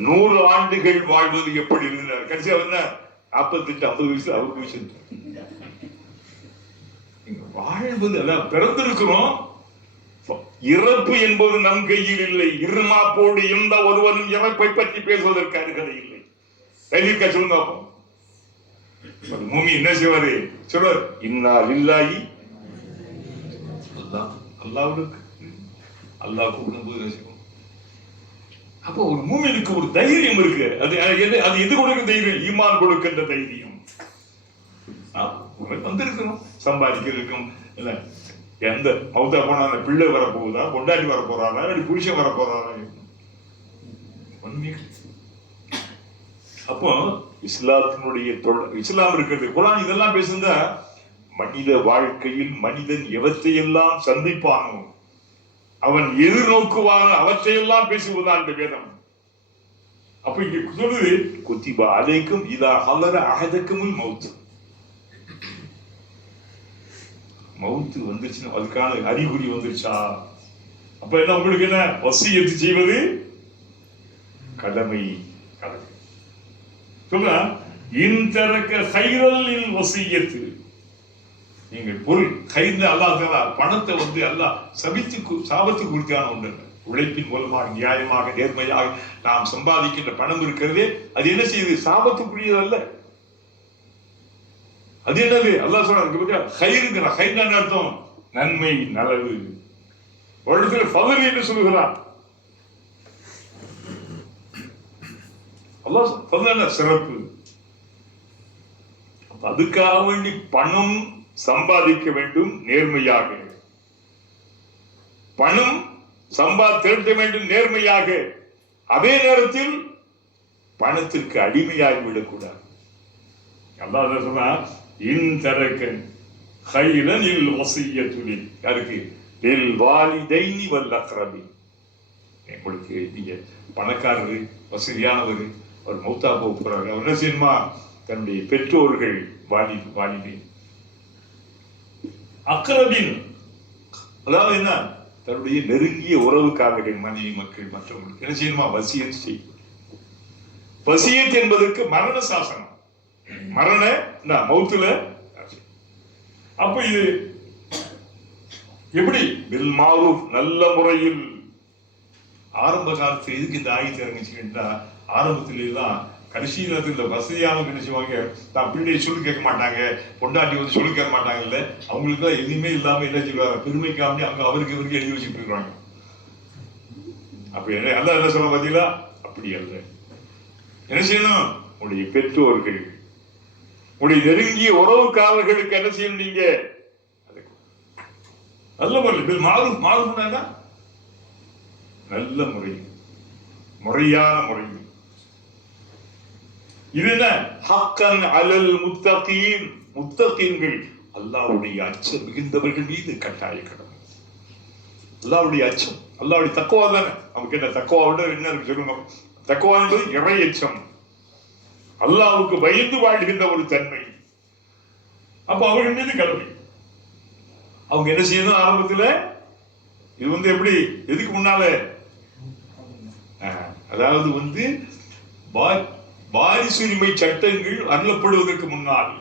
100 ஆண்டுகள் வாழ்வது எப்படி இருந்தார். கடைசியா என்ன 48 50 வயசுல அவருக்கு வயசு. வாழ்வது அதான் பிறந்திருக்கிறோம். இறப்பு என்பது நம் கையில் இல்லை. இருமாப்போடு எந்த ஒருவனும் இறப்பை பற்றி பேசுவதற்கு அருகதை இல்லை. கைதிற்கா சொல்லுங்க. மூமி என்ன செய்வாரு? சொல்வார், இன்னா லில்லாஹி அல்லாஹ்வுக்கு அல்லாஹ் கூப்பிடும்போது. அப்போ ஒரு மூமினுக்கு ஒரு தைரியம் இருக்கு. அது எது கொடுக்கும் தைரியம்? ஈமான் கொடுக்கின்ற தைரியம் வந்திருக்கணும். சம்பாதிக்கிறதுக்கும் இல்ல, எந்த மௌத்தா போனா பிள்ளை வரப்போகுதா, கொண்டாடி வர போறாரா, இல்லை புருஷன் வர போறாரா? அப்போ இஸ்லாத்தினுடைய இஸ்லாம் இருக்கிறது. குர்ஆன் இதெல்லாம் பேசுந்தா மனித வாழ்க்கையில் மனிதன் எவற்றையெல்லாம் சந்திப்பானோ அவன் எதிர்நோக்குவான அவற்றையெல்லாம் பேசுவதுதான் இந்த வேதம். அப்ப இங்க சொல்லுது, குத்திபா அலைக்கும் இதா ஹலர அஹதக்குமுல் மௌத். மௌத்து வந்துருச்சுன்னா அதுக்கான அறிகுறி வந்துருச்சா? அப்ப என்ன உங்களுக்கு என்ன வசியத்து செய்வது கடமை. சொல்ல இன்தரக்க கைரலில் வசியத்து. நீங்கள் பொருள் கைந்து அல்லாஹ் பணத்தை வந்து அல்லாஹ் சாபத்து குறித்தான ஒன்று. உழைப்பின் மூலமாக நியாயமாக நேர்மையாக நாம் சம்பாதிக்கின்ற பணம் இருக்கிறதே, அது என்ன செய்யுது? சாபத்துக்குரியது அல்ல. அது என்னது? அல்லாஹ் சொல்றாங்க, கைருங்கிற கைதான் அர்த்தம் நன்மை நலவு. ஒரு இடத்துல ஃபதல் என்று சொல்லுகிறார். அல்லாஹ் ஃபதல் சிறப்பு. அதுக்காக வேண்டி பணம் சம்பாதிக்க வேண்டும் நேர்மையாக. பணம் திரட்ட வேண்டும் நேர்மையாக. அதே நேரத்தில் பணத்திற்கு அடிமையாகிவிடக் கூடாது. அல்லாஹ் சொன்னார், இன்தரக்கன் கைரன் இல் வசியத்துலி. யாருக்கு? லில் வாலிதைனி வல் அக்ரபி. உங்களுக்கு நீங்க பணக்காரரு, வசதியானவர், அவர் மௌத்தா போகிறார், அவர் என்ன செய்யணுமா? தன்னுடைய பெற்றோர்கள் வாலிதை அக்ரபின், அதாவது என்ன? தன்னுடைய நெருங்கிய உறவுக்காரர்கள், மனைவி, மக்கள், மற்றவங்களுக்கு என்ன செய்யணுமா? வசியத் செய்யும். வசியத் என்பதற்கு மரண சாசனம், மரண மௌத்துல. அப்ப இது எப்படி? பில் மாரூஃப், நல்ல முறையில். ஆரம்ப காலத்தில் எதுக்கு இந்த ஆயத்தை இறங்கிச்சுன்னா, ஆரம்பத்திலே தான் கடைசி நேரத்தில் இந்த வசதியானவங்க என்ன செய்வாங்க, தான் பிள்ளையை சொல்லி கேட்க மாட்டாங்க, பொண்டாட்டி வந்து சொல்லி கேட்க மாட்டாங்க. இல்ல, அவங்களுக்கு தான் எதுவுமே இல்லாம என்ன செய்வாங்க, பெருமைக்காண்டி அவங்க அவருக்கு இவருக்கு எழுதி வச்சுட்டு இருக்கிறாங்க. அப்படி அல்ல என்ன சொல்ல பார்த்தீங்களா? அப்படி அல்ல. என்ன செய்யணும்? உடைய பெற்றோர்கள், உடைய நெருங்கிய உறவுக்காரர்களுக்கு என்ன செய்யணும்? நீங்க நல்ல முறையில் மாறுனா நல்ல முறை, முறையான முறை. இது என்ன? ஹக்கன் அலல் முத்தகீன். முத்தகீன்கள் அல்லாஹ்வுடைய அச்சம் மிகுந்தவர்கள் மீது கட்டாய கடமை. அல்லாஹ்வுடைய அச்சம், அல்லாஹ்வுடைய தக்வா தானே. நமக்கு என்ன தக்வாவோட என்ன இருக்கு சொல்லுங்க? தக்வா என்பது இறை அச்சம், அல்லாஹ்வுக்கு பயந்து வாழ்கின்ற ஒரு தன்மை. அப்ப அவர்கள் மீது கடமை. அவங்க என்ன செய்யணும்? ஆரம்பத்தில் இது வந்து எப்படி, எதுக்கு முன்னால அதாவது வாரிசுரிமை சட்டங்கள் அருளப்படுவதற்கு முன்னால்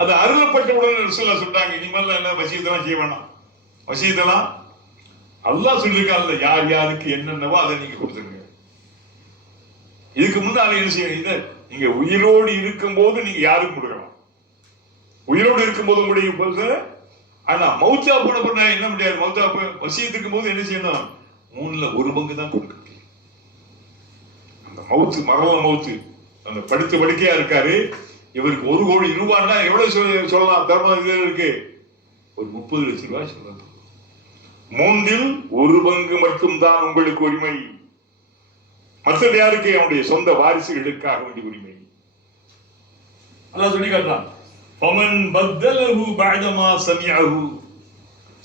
அது அருளப்பட்டவுடன் ரசூலுல்லாஹ் சொல்றாங்க, இனிமேல் என்ன வசியத்தெல்லாம் செய்ய வேணாம். வசியத்தெல்லாம் அல்லாஹ் சொல்லிருக்காங்கல்ல, யார் யாருக்கு என்னென்னவோ அதை நீங்க கொடுத்துருங்க. இதுக்கு முன்னால என்ன செய்யணும், இதை நீங்க உயிரோடு இருக்கும் போது நீங்க யாருக்கும் கொடுக்கலாம். உயிரோடு இருக்கும் போது உங்களுடைய, ஆனா மௌத்தா போன என்ன முடியாது. மௌத்தா வசியத்துக்கும் போது என்ன செய்யணும், 1/3 தான் கொடுக்க. அந்த மவுத்து மரண மவுத்து அந்த படுத்து படுக்கையா இருக்காரு, இவருக்கு 1 கோடி ரூபாய்னா எவ்வளவு சொல்லலாம், தர்மம் இருக்கு, ஒரு 30 லட்சம் ரூபாய் சொல்லலாம். 1/3 மட்டும்தான் உங்களுக்கு உரிமை. மற்றது யாருக்கு, அவனுடைய சொந்த வாரிசுகளுக்காக வேண்டிய உரிமை. அல்லாஹ் சொல்லி காட்டுறான், ஃபமன் பத்தலஹு பஅதமா சமிஅஹு.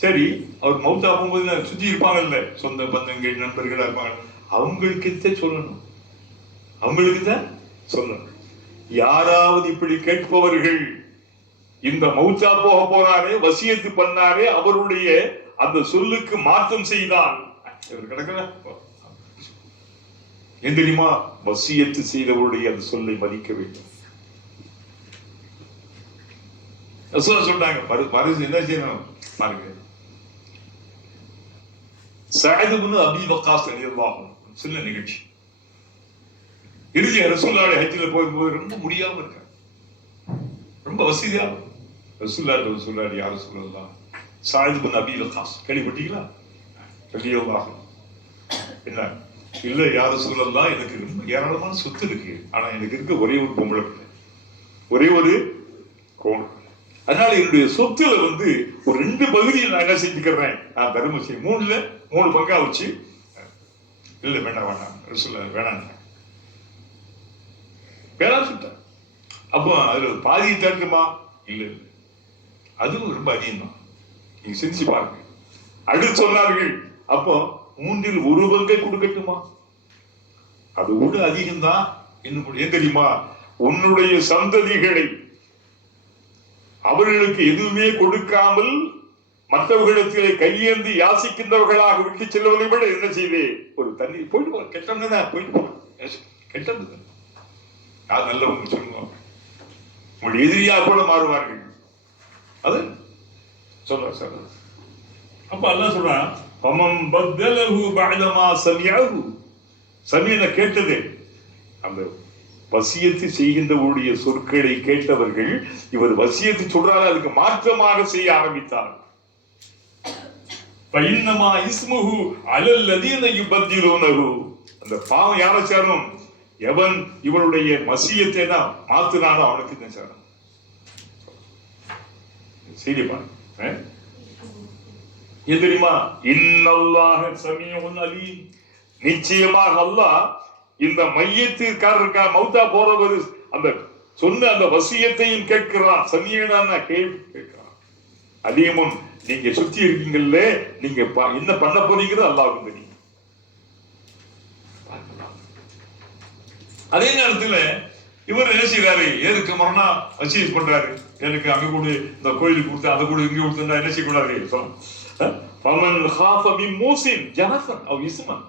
சரி, அவர் மௌத்தா போகும்போது சுத்தி இருப்பாங்கல்ல, சொந்த பந்தங்கள் நண்பர்களா இருப்பாங்க, அவங்களுக்கு சொல்லணும், அவங்களுக்கு தான் சொல்லணும். யாராவது இப்படி கேட்பவர்கள், இந்த மௌத்தா போக போறாரே, வசியத்து பண்ணாரே, அவருடைய அந்த சொல்லுக்கு மாற்றம் செய்தால் ஏன் தெரியுமா, வசியத்து செய்தவருடைய அந்த சொல்லை மதிக்க வேண்டும். சொல்றாங்க என்ன செய்யணும் பாருங்க. சஅத் இப்னு அபீ வக்காஸ் ரலியல்லாஹு அன்ஹு சின்ன நிகழ்ச்சி. இறுதி ரசூலுல்லாஹி ஹஜ்ஜில் போகும்போது ரொம்ப முடியாம இருக்காங்க, ரொம்ப வசதியா. ரசூலுல்லாஹி சொல்றாரு, யா ரசூலல்லாஹ், சஅத் இப்னு அபீ வக்காஸ் கேள்விப்பட்டீங்களா ரலியல்லாஹு? என்ன இல்ல யா ரசூலல்லாஹ், எனக்கு ரொம்ப ஏராளமான சொத்து இருக்கு, ஆனா எனக்கு இருக்க ஒரே ஒரு பொம்பளை பிள்ளை, ஒரே ஒரு கோணம். அதனால என்னுடைய சொத்துல ஒரு 2 பகுதியில் நான் என்ன செஞ்சுக்கிறேன், நான் தர்மம் செய்ய 3 பங்கா வச்சு. இல்ல வேண்டாம் வேணாம் வேணாம் சொல்லிட்டேன். அப்போ அதுல பாதியை தட்டுமா, இல்ல அதுவும் ரொம்ப அதிகம் தான், நீங்க செஞ்சு பாருங்க. அடுத்து சொன்னார்கள், அப்போ 1/3 பங்கை கொடுக்கட்டுமா, அது கூட அதிகம்தான். ஏன் தெரியுமா, உன்னுடைய சந்ததிகளை அவர்களுக்கு எதுவுமே கொடுக்காமல் மற்றவர்களிடத்திலே கையேந்தி யாசிக்கின்றவர்களாக விட்டு செல்வதை விட என்ன செய்தே, ஒரு தண்ணி போயிட்டு கெட்டதான் போயிட்டு கெட்டது. யார் நல்லவங்க சொல்லுவாங்க, உங்களுடைய எதிரியாக கூட மாறுவார்கள். அது சொல்ற. அப்ப அல்லாஹ் சொல்றான், ஃபமன் பத்தலஹு பஅதமா சமிஅஹு. சமிஅன கேட்டது, அந்த வசியத்து செய்கின்றவருடைய சொற்களை கேட்டவர்கள், இவர் வசியத்து சொல்றாரு, அதுக்கு மாற்றமாக செய்ய ஆரம்பித்தார். ஃபஇன்னமா இஸ்முஹு அலல்லதீன யுபத்திலூனஹு. அந்த பாவம் யாரை சேரும், எவன் இவருடைய வசியத்தை மாத்துனானோ அவனுக்கு தான் சேரும். சரி பாருங்க, ஏன் தெரியுமா, இன்னல்லாஹ சமீஉன் அலீம். நிச்சயமாக அல்லாஹ் இந்த மையத்திற்காரருக்கா மௌத்தா போறவர் அந்த சொன்ன அந்த வசியத்தையும் கேட்கிறான். சமீனான கேட்கிறான். அலீமுன், நீங்க சுத்தி இருக்கீங்கல்ல, நீங்க என்ன பண்ண போறீங்கிறது அல்லாஹ்வுக்கு தெரியும். அதே நேரத்துல இவர் என்ன செய்யறாரு, எதுக்கு மரணா வசியத் பண்றாரு, எனக்கு அங்க கூட இந்த கோயிலுக்கு கொடுத்து அதை கூட இங்க கொடுத்து என்ன செய்யக்கூடாது. ஃபமன் காஃப மின் மூஸின் ஜனஃபன் அவ் இஸ்மன்.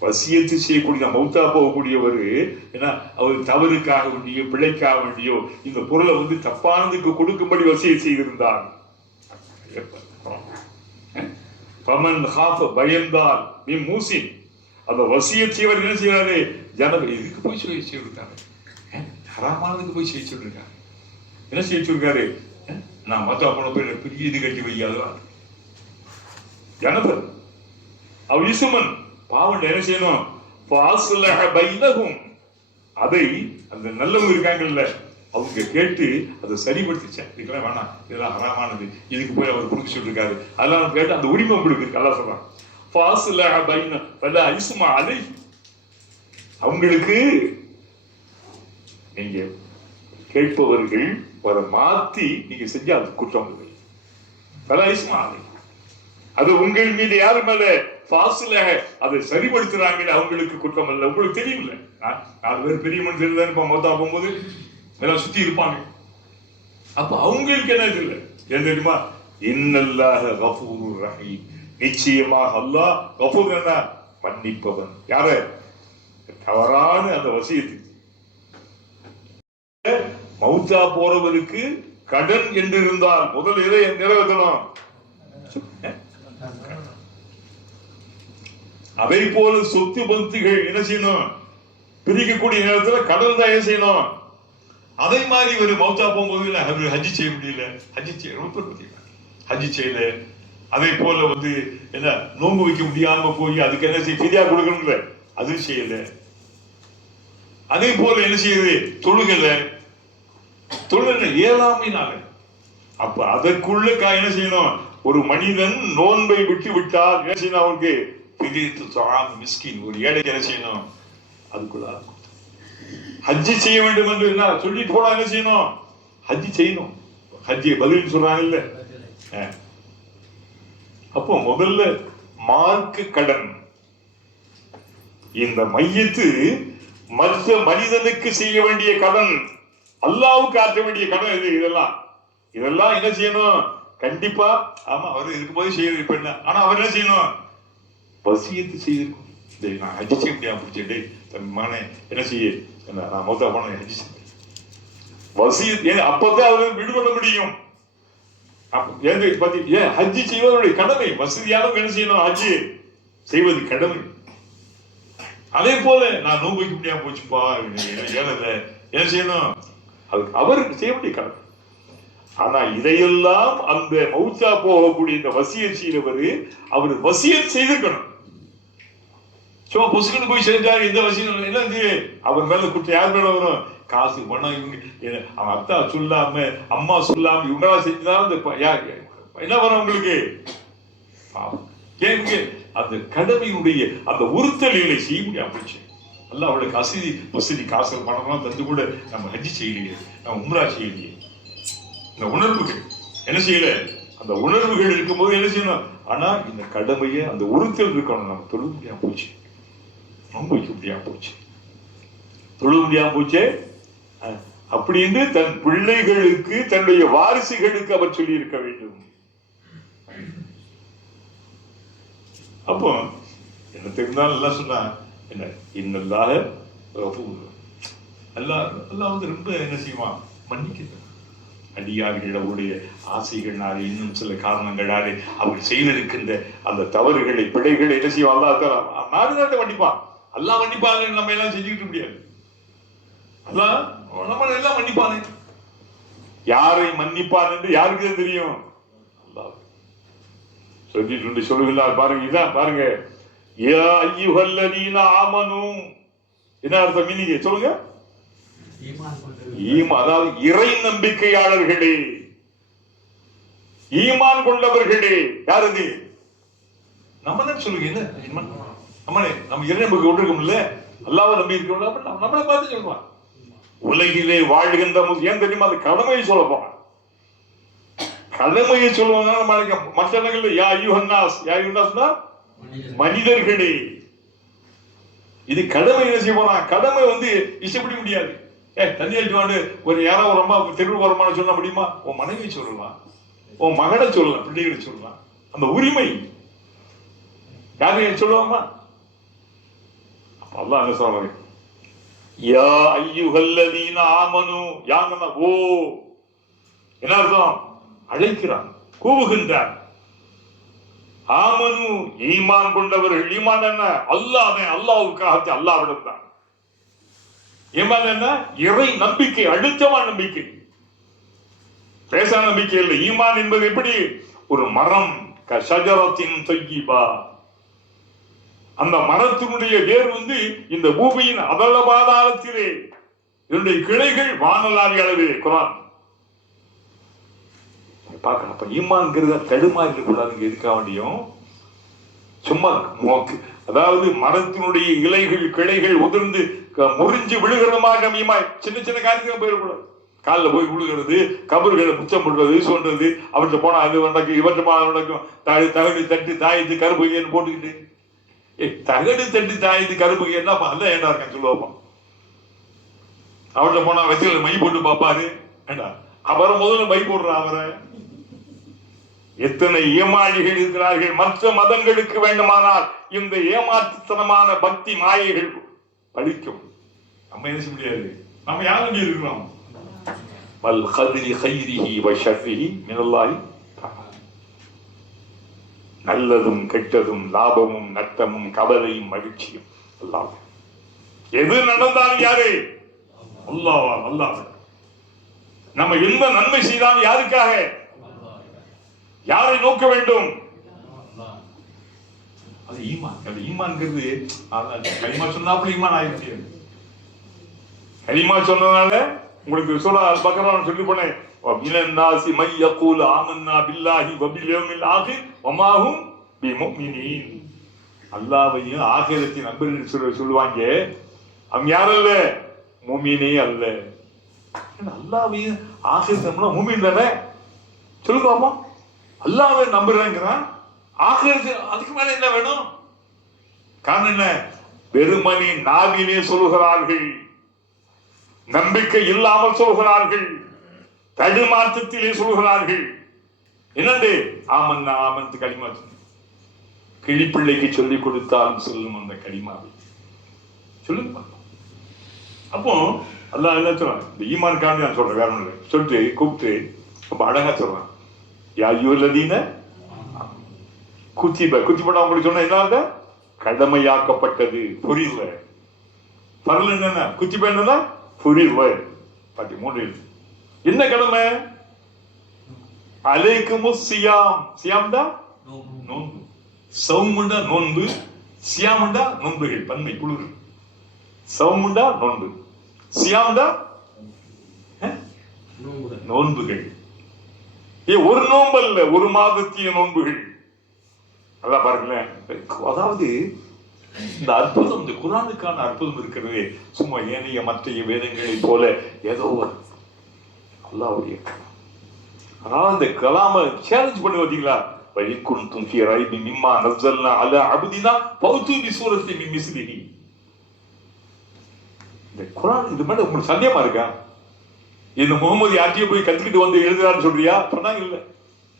வசியத்து செய்யக்கூடிய மௌத்தா போகக்கூடியவர், ஏன்னா அவர் தவறுக்காக வேண்டியோ பிழைக்காக வேண்டியோ இந்த பொருளை தப்பானதுக்கு கொடுக்கும்படி வசியத் செய்திருந்தார். பயந்தால் நீ மூசின், அந்த வசியத் செய்வர் என்ன செய்யறாரு, ஜனவர் இதுக்கு போய் செய்திருக்காரு, ஹராமானதுக்கு போய் செய்திருக்காரு. என்ன செய்திருக்காரு, நான் மத்தா போன போய் பெரிய இது கட்டி வையாதா ஜனவர் அவ் இசுமன். பாவம் என்ன செய்யணும், அதை அந்த நல்லவங்க இருக்காங்கல்ல அவங்க கேட்டு அதை சரிபடுத்திச்சேன், இதுக்கெல்லாம் வேணாம், இதெல்லாம் ஹராமானது, இதுக்கு போய் அவர் கொடுக்க சொல்லிருக்காரு, அதெல்லாம் கேட்டு அந்த உரிமை உங்களுக்கு இருக்கு. அல்லா சொல்றான், அவங்களுக்கு நீங்க கேட்பவர்கள் வர மாத்தி நீங்க செஞ்சா அது குற்றம் இல்லை. அது உங்கள் மீது யாரு மேல அதை சரிபடுத்துறாங்க, அவங்களுக்கு குற்றம் அல்ல. உங்களுக்கு தெரியும்ல, 4 பேர் பெரிய மனுஷன் தான் மொத்தம் ஆகும்போது எல்லாம் சுத்தி இருப்பாங்க. அப்ப அவங்களுக்கு என்ன இல்லை, ஏன் தெரியுமா, இன்னல்லாஹ கஃபூருர் ரஹீம். நிச்சயமாக அல்லாஹ் கஃபூர், என்ன மன்னிப்பவன். யாரு? தவறான அந்த வசியத்து. மௌத்தா போறவருக்கு கடன் என்று இருந்தால் முதல் இதை நிறைவேற்றணும். அதை போல சொத்து பந்துகள் என்ன செய்யணும்? பிரிக்கக்கூடிய நேரத்தில் கடன் தான் என்ன செய்யணும்? அதே மாதிரி ஒரு மௌத்தா போகும்போது ஹஜ்ஜி செய்ய முடியல, ஹஜ்ஜி செய்யல. அதே போல என்ன நோன்பு வைக்க முடியாம போய் அதுக்கு என்ன செய்ய ஃபிதியா கொடுக்கணும்ல, அது செய்யல. அதே போல என்ன செய்யுது? தொழுகல இயலாமையினால. அப்ப அதற்குள்ள என்ன செய்யணும்? ஒரு மனிதன் நோன்பை விட்டு விட்டால் என்ன செய்யணும்? அவருக்கு மிஸ்கின், ஒரு ஏழைக்கு என்ன செய்யணும்? அதுக்குள்ள ஹஜ்ஜி செய்ய வேண்டும் என்று என்ன சொல்லிட்டு போனா என்ன செய்யணும்? ஹஜ்ஜி செய்யணும். ஹஜ்ஜி பதில் சொல்றாங்க இல்ல. அப்போ முதல்ல மார்க்க கடன். இந்த மையத்து மற்ற மனிதனுக்கு செய்ய வேண்டிய கடன், அல்லாவுக்கு ஆற்ற வேண்டிய கடன். இதெல்லாம் என்ன செய்யணும்? கண்டிப்பா ஆமா அவர் இருக்கும்போது செய்யறது. இப்ப என்ன ஆனா அவர் என்ன செய்யணும்? வசியத்து செய்திருக்கும். நான் ஹஜ்ஜி செய்ய முடியாம பிடிச்சே தன் மகனே என்ன செய்ய, நான் மொத்தம் போன ஹஜ்ஜி செய்ய வசியத்து. அப்பதான் அவர் விடுபட முடியும். ஹஜ்ஜி செய்வதனுடைய கடமை. வசதியானவங்க என்ன செய்யணும்? ஹஜ்ஜி செய்வது கடமை. அதே போல நான் நோன்பு வைக்க முடியாம போச்சுப்பா, என்ன செய்யணும்? அதுக்கு அவருக்கு செய்ய வேண்டிய கடமை. ஆனா இதையெல்லாம் அந்த மௌத்தா போகக்கூடிய இந்த வசியத் செய்தவர் அவர் வசியத் செய்திருக்கணும். சும்மா பொசுக்குன்னு போய் செஞ்சாரு. இந்த வசியம் என்ன அவர் மேல குற்றம் யார் மேல வரும்? காசு பணம் இவங்க அவன் அத்தா சொல்லாம அம்மா சொல்லாம இவங்களா செஞ்சுதான் என்ன வரும் உங்களுக்கு? அந்த கடமையுடைய அந்த உறுத்தல்களை செய்ய முடியாது. போச்சு அல்ல அவளுக்கு வசதி காசு பணம்லாம் தந்து கூட நம்ம ஹஜ்ஜி செய்யலையே, நம்ம உம்ரா செய்யலையே. இந்த உணர்வுகள் என்ன செய்யல? அந்த உணர்வுகள் இருக்கும்போது என்ன செய்யணும்? ஆனா இந்த கடமையை அந்த உறுத்தல் இருக்கணும். நம்ம தொழ முடியாம போச்சு, நோன்பு வைக்க முடியாம போச்சு, தொழ முடியாம போச்சு. அப்படின்னு தன் பிள்ளைகளுக்கு தன்னுடைய வாரிசுகளுக்கு அவர் சொல்லி இருக்க வேண்டும். அப்போ என்ன தெரிந்தாலும் எல்லாம் சொன்னா என்ன இன்னல்லாக எல்லாம் ரொம்ப என்ன செய்வான்? மன்னிக்கிறது. அடியார்கள் அவருடைய ஆசைகள்னாலே இன்னும் சில காரணங்களாலே அவர் செய்திருக்கின்ற அந்த தவறுகளை பிழைகளை என்ன செய்வான்? நாடு மன்னிப்பான். எல்லாம் மன்னிப்பாங்க. நம்ம எல்லாம் செஞ்சுக்கிட்டு முடியாது. அதான் நம்ம எல்லாம் மன்னிப்பானே. யாரை மன்னிப்பான் என்று யாருக்கு தெரியும்? சொல்லிட்டு சொல்லுகிறார் பாருங்க. இதான் பாருங்க, என்ன அர்த்தம்? மீனிங்க சொல்லுங்க. அதாவது இறை நம்பிக்கையாளர்களே, ஈமான் கொண்டவர்களே. யார் அது? நம்ம தான் சொல்லுங்க. என்ன நம்ம இறை நம்பிக்கை கொண்டிருக்கோம்ல, அல்லாஹ்வை நம்பி இருக்கோம். நம்மளை பார்த்து சொல்லுவான். உலகிலே வாழ்கின்ற ஏன் தெரியுமா? அது கடமையை சொல்ல போறான். கடமையை சொல்லுவாங்க. மற்ற இடங்கள்ல யா யுஹன்னாஸ், யா யுஹன்னாஸ்னா மனிதர்களே. இது கடமை என்ன செய்ய போறான்? கடமை இஷ்டப்படி முடியாது. தண்ணி அடிச்சு வாண்டு ஒரு யாராவது ஒரு அம்மா தெருவு வரமான்னு சொல்ல முடியுமா? உன் மனைவி சொல்லலாம், உன் மகனை சொல்லலாம், பிள்ளைகளை சொல்லலாம். அந்த உரிமை யாரு சொல்லுவாமா? அல்லாஹ் என்ன சொல்றாரு? யா அய்யுஹல்லதீன ஆமனு. யாங்கன்னா ஓ என்ன அர்த்தம்? அழைக்கிறான், கூவுகின்றான். ஆமனு ஈமான் கொண்டவர்கள். ஈமான் என்ன? அல்லாஹ்வுக்காக அல்லாஹ்விடம் தான். ஈமான் என்ன? இறை நம்பிக்கை, அழுத்தமான நம்பிக்கை, பேசான நம்பிக்கை இல்லை. ஈமான் என்பது எப்படி? ஒரு மரம், கஷஜரத்தின் தொய்யிபா. அந்த மரத்தினுடைய வேர் இந்த பூமியின் அதல பாதாளத்திலே, இதனுடைய கிளைகள் வானலாவிய அளவு. குர்ஆன் பார்க்கணும். அப்ப ஈமான்ங்கிறத தடுமாறி இருக்கக்கூடாதுங்க. எதுக்காக வேண்டியும் சும்மா அதாவது மரத்தினுடைய இலைகள் கிளைகள் உதிர்ந்து முறிஞ்சு விழுகிற மாதிரி நம்ம சின்ன சின்ன காரியத்துக்கு போயிடக்கூடாது. காலில் போய் விழுகிறது, கபர்களை முச்சம் பண்றது, சொல்றது, அவர்கிட்ட போனா அது நடக்கும், இவர்கிட்ட நடக்கும். தகடு தட்டு தாயத்து கருப்புகைன்னு போட்டுக்கிட்டு, தகடு தட்டு தாயத்து கருப்புகை என்ன அல்ல ஏண்டா இருக்கான்னு சொல்லுவாப்பா. அவர்கிட்ட போனா வெற்றில மை போட்டு பார்ப்பாரு. ஏண்டா அவரை முதல்ல மை போடுறா. அவரை எத்தனை ஏமாளிகள் இருக்கிறார்கள். மற்ற மதங்களுக்கு வேண்டுமானால் இந்த ஏமாற்றுத்தனமான பக்தி மாயைகள் பலிக்கும். நம்ம என்ன செய்ய முடியாது. நம்ம யாரும் இருக்கிறோம். நல்லதும் கெட்டதும் லாபமும் நட்டமும் கவலையும் மகிழ்ச்சியும் அல்லாஹ். எது நடந்தாலும் யாரு? அல்லாஹ். அல்லாஹ். நம்ம எந்த நன்மை செய்தாலும் யாருக்காக? யாரை நோக்க வேண்டும்? அது ஈமான். அது ஈமான்ங்கிறது கலிமா சொன்னாப்புல ஈமான் ஆயிடுச்சு. கலிமா சொன்னதுனால உங்களுக்கு சூரா அல் பக்ரா சொல்லி போனேன். மினன்னாசி மை யகூல் ஆமன்னா பில்லாஹி வ பில் யௌமில் ஆகிர் வ மா ஹும் பிமுஃமினீன். அல்லாஹ்வையும் ஆகிரத்தின் நண்பர்கள் சொல்லுவாங்க. அவங்க யாரும் இல்ல, முஃமினே அல்ல. அல்லாஹ்வையும் ஆகிரத்தின் முஃமின் தானே சொல்லுவாமா? அல்லாஹ்வை நம்புறாங்கிறான். ஆகிரத்து அதுக்கு மேல என்ன வேணும்? காரணம் என்ன? வெறுமனே நாவிலே சொல்லுகிறார்கள், நம்பிக்கை இல்லாமல் சொல்கிறார்கள், தடுமாற்றத்திலே சொல்கிறார்கள். என்னண்டு ஆமன்னா ஆமந்து களிமா கிளிப்பிள்ளைக்கு சொல்லிக் கொடுத்தாலும் சொல்லும் அந்த களிமாவை சொல்லுங்க. அப்போ அல்லாஹ் என்ன சொல்றான்? இந்த ஈமான் காண்டி நான் சொல்றேன், வேற ஒண்ணு சொல்லிட்டு கூப்பிட்டு ரொம்ப அழகா சொல்றான். யா யுவல்லதீன குத்திப குத்திபட அவங்களுக்கு சொன்ன என்ன? கடமையாக்கப்பட்டது. புரியல பரல என்னன்னா குத்திப என்னன்னா புரியல. 13 என்ன கடமை? அலைக்குமு சியாம். சியாம்டா நோன்பு. சௌமுண்டா நோன்பு. சியாமுண்டா நோன்புகள். பன்மை குளிர். சௌமுண்டா நோன்பு, சியாம்டா நோன்புகள். ஒரு நோன்பு அல்ல, ஒரு மாதத்திய நோன்புகள். நல்லா பாருங்களேன். அதாவது இந்த அற்புதம், இந்த குர்ஆனுக்கான அற்புதம் இருக்கிறது சும்மா ஏனைய மற்ற வேதங்களை போல ஏதோ அல்லாஹ்வுடைய. அதனால இந்த கலாம சேலஞ்ச் பண்ணி வந்தீங்களா? வலிக்குன்தும் ஃபீ ரைபி மிம்மா நஸல்னா அலா அப்தினா ஃபௌது பிசூரத்தி மின் மிஸ்லிஹி. இந்த குர்ஆன் இது மேல உங்களுக்கு சந்தேகமா இருக்கா? இந்த முகமது யார்கிட்டயும் போய் கத்துக்கிட்டு வந்து எழுதுறான்னு சொல்றியா? சொன்னாங்க இல்ல,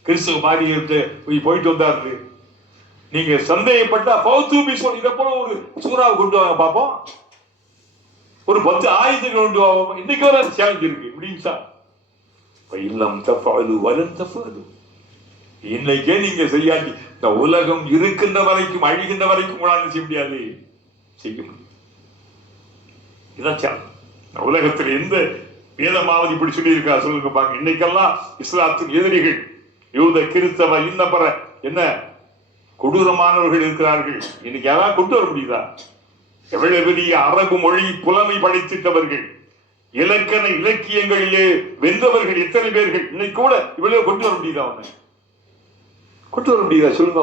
கிறிஸ்துவ மாறிட்டு போயிட்டு வந்தாரு. நீங்க சந்தேகப்பட்டா ஃபௌது பிசூர் இத போல ஒரு சூறாவை கொண்டு வாங்க பாப்போம், ஒரு 10 ஆயத்துக்கு கொண்டு வாங்க. இன்னைக்கு வர சேலஞ்ச் இருக்கு. இப்படின்னு சார் இல்லம் தஃபஅலு வலன் தஃபஅலு. இன்னைக்கே நீங்க செய்யாட்டி இந்த உலகம் இருக்கின்ற வரைக்கும், அழிகின்ற வரைக்கும் உங்களால செய்ய முடியாது. செய்ய முடியும். இதான் உலகத்தில் எந்த வேதமாவது இப்படி சொல்லி இருக்கா சொல்லுங்க பாருங்க. இன்னைக்கெல்லாம் இஸ்லாத்தின் எதிரிகள் யூத கிறிஸ்தவ இன்னபர என்ன கொடூரமானவர்கள் இருக்கிறார்கள். இன்னைக்கு யாராவது கொண்டு வர முடியுதா? எவ்வளவு பெரிய அரபு மொழி புலமை படைத்திட்டவர்கள், இலக்கண இலக்கியங்களிலே வென்றவர்கள் எத்தனை பேர்கள் இன்னைக்கு கூட இவ்வளவு கொண்டு வர முடியுதா? அவனை கொண்டு வர முடியுதா சொல்லுங்க.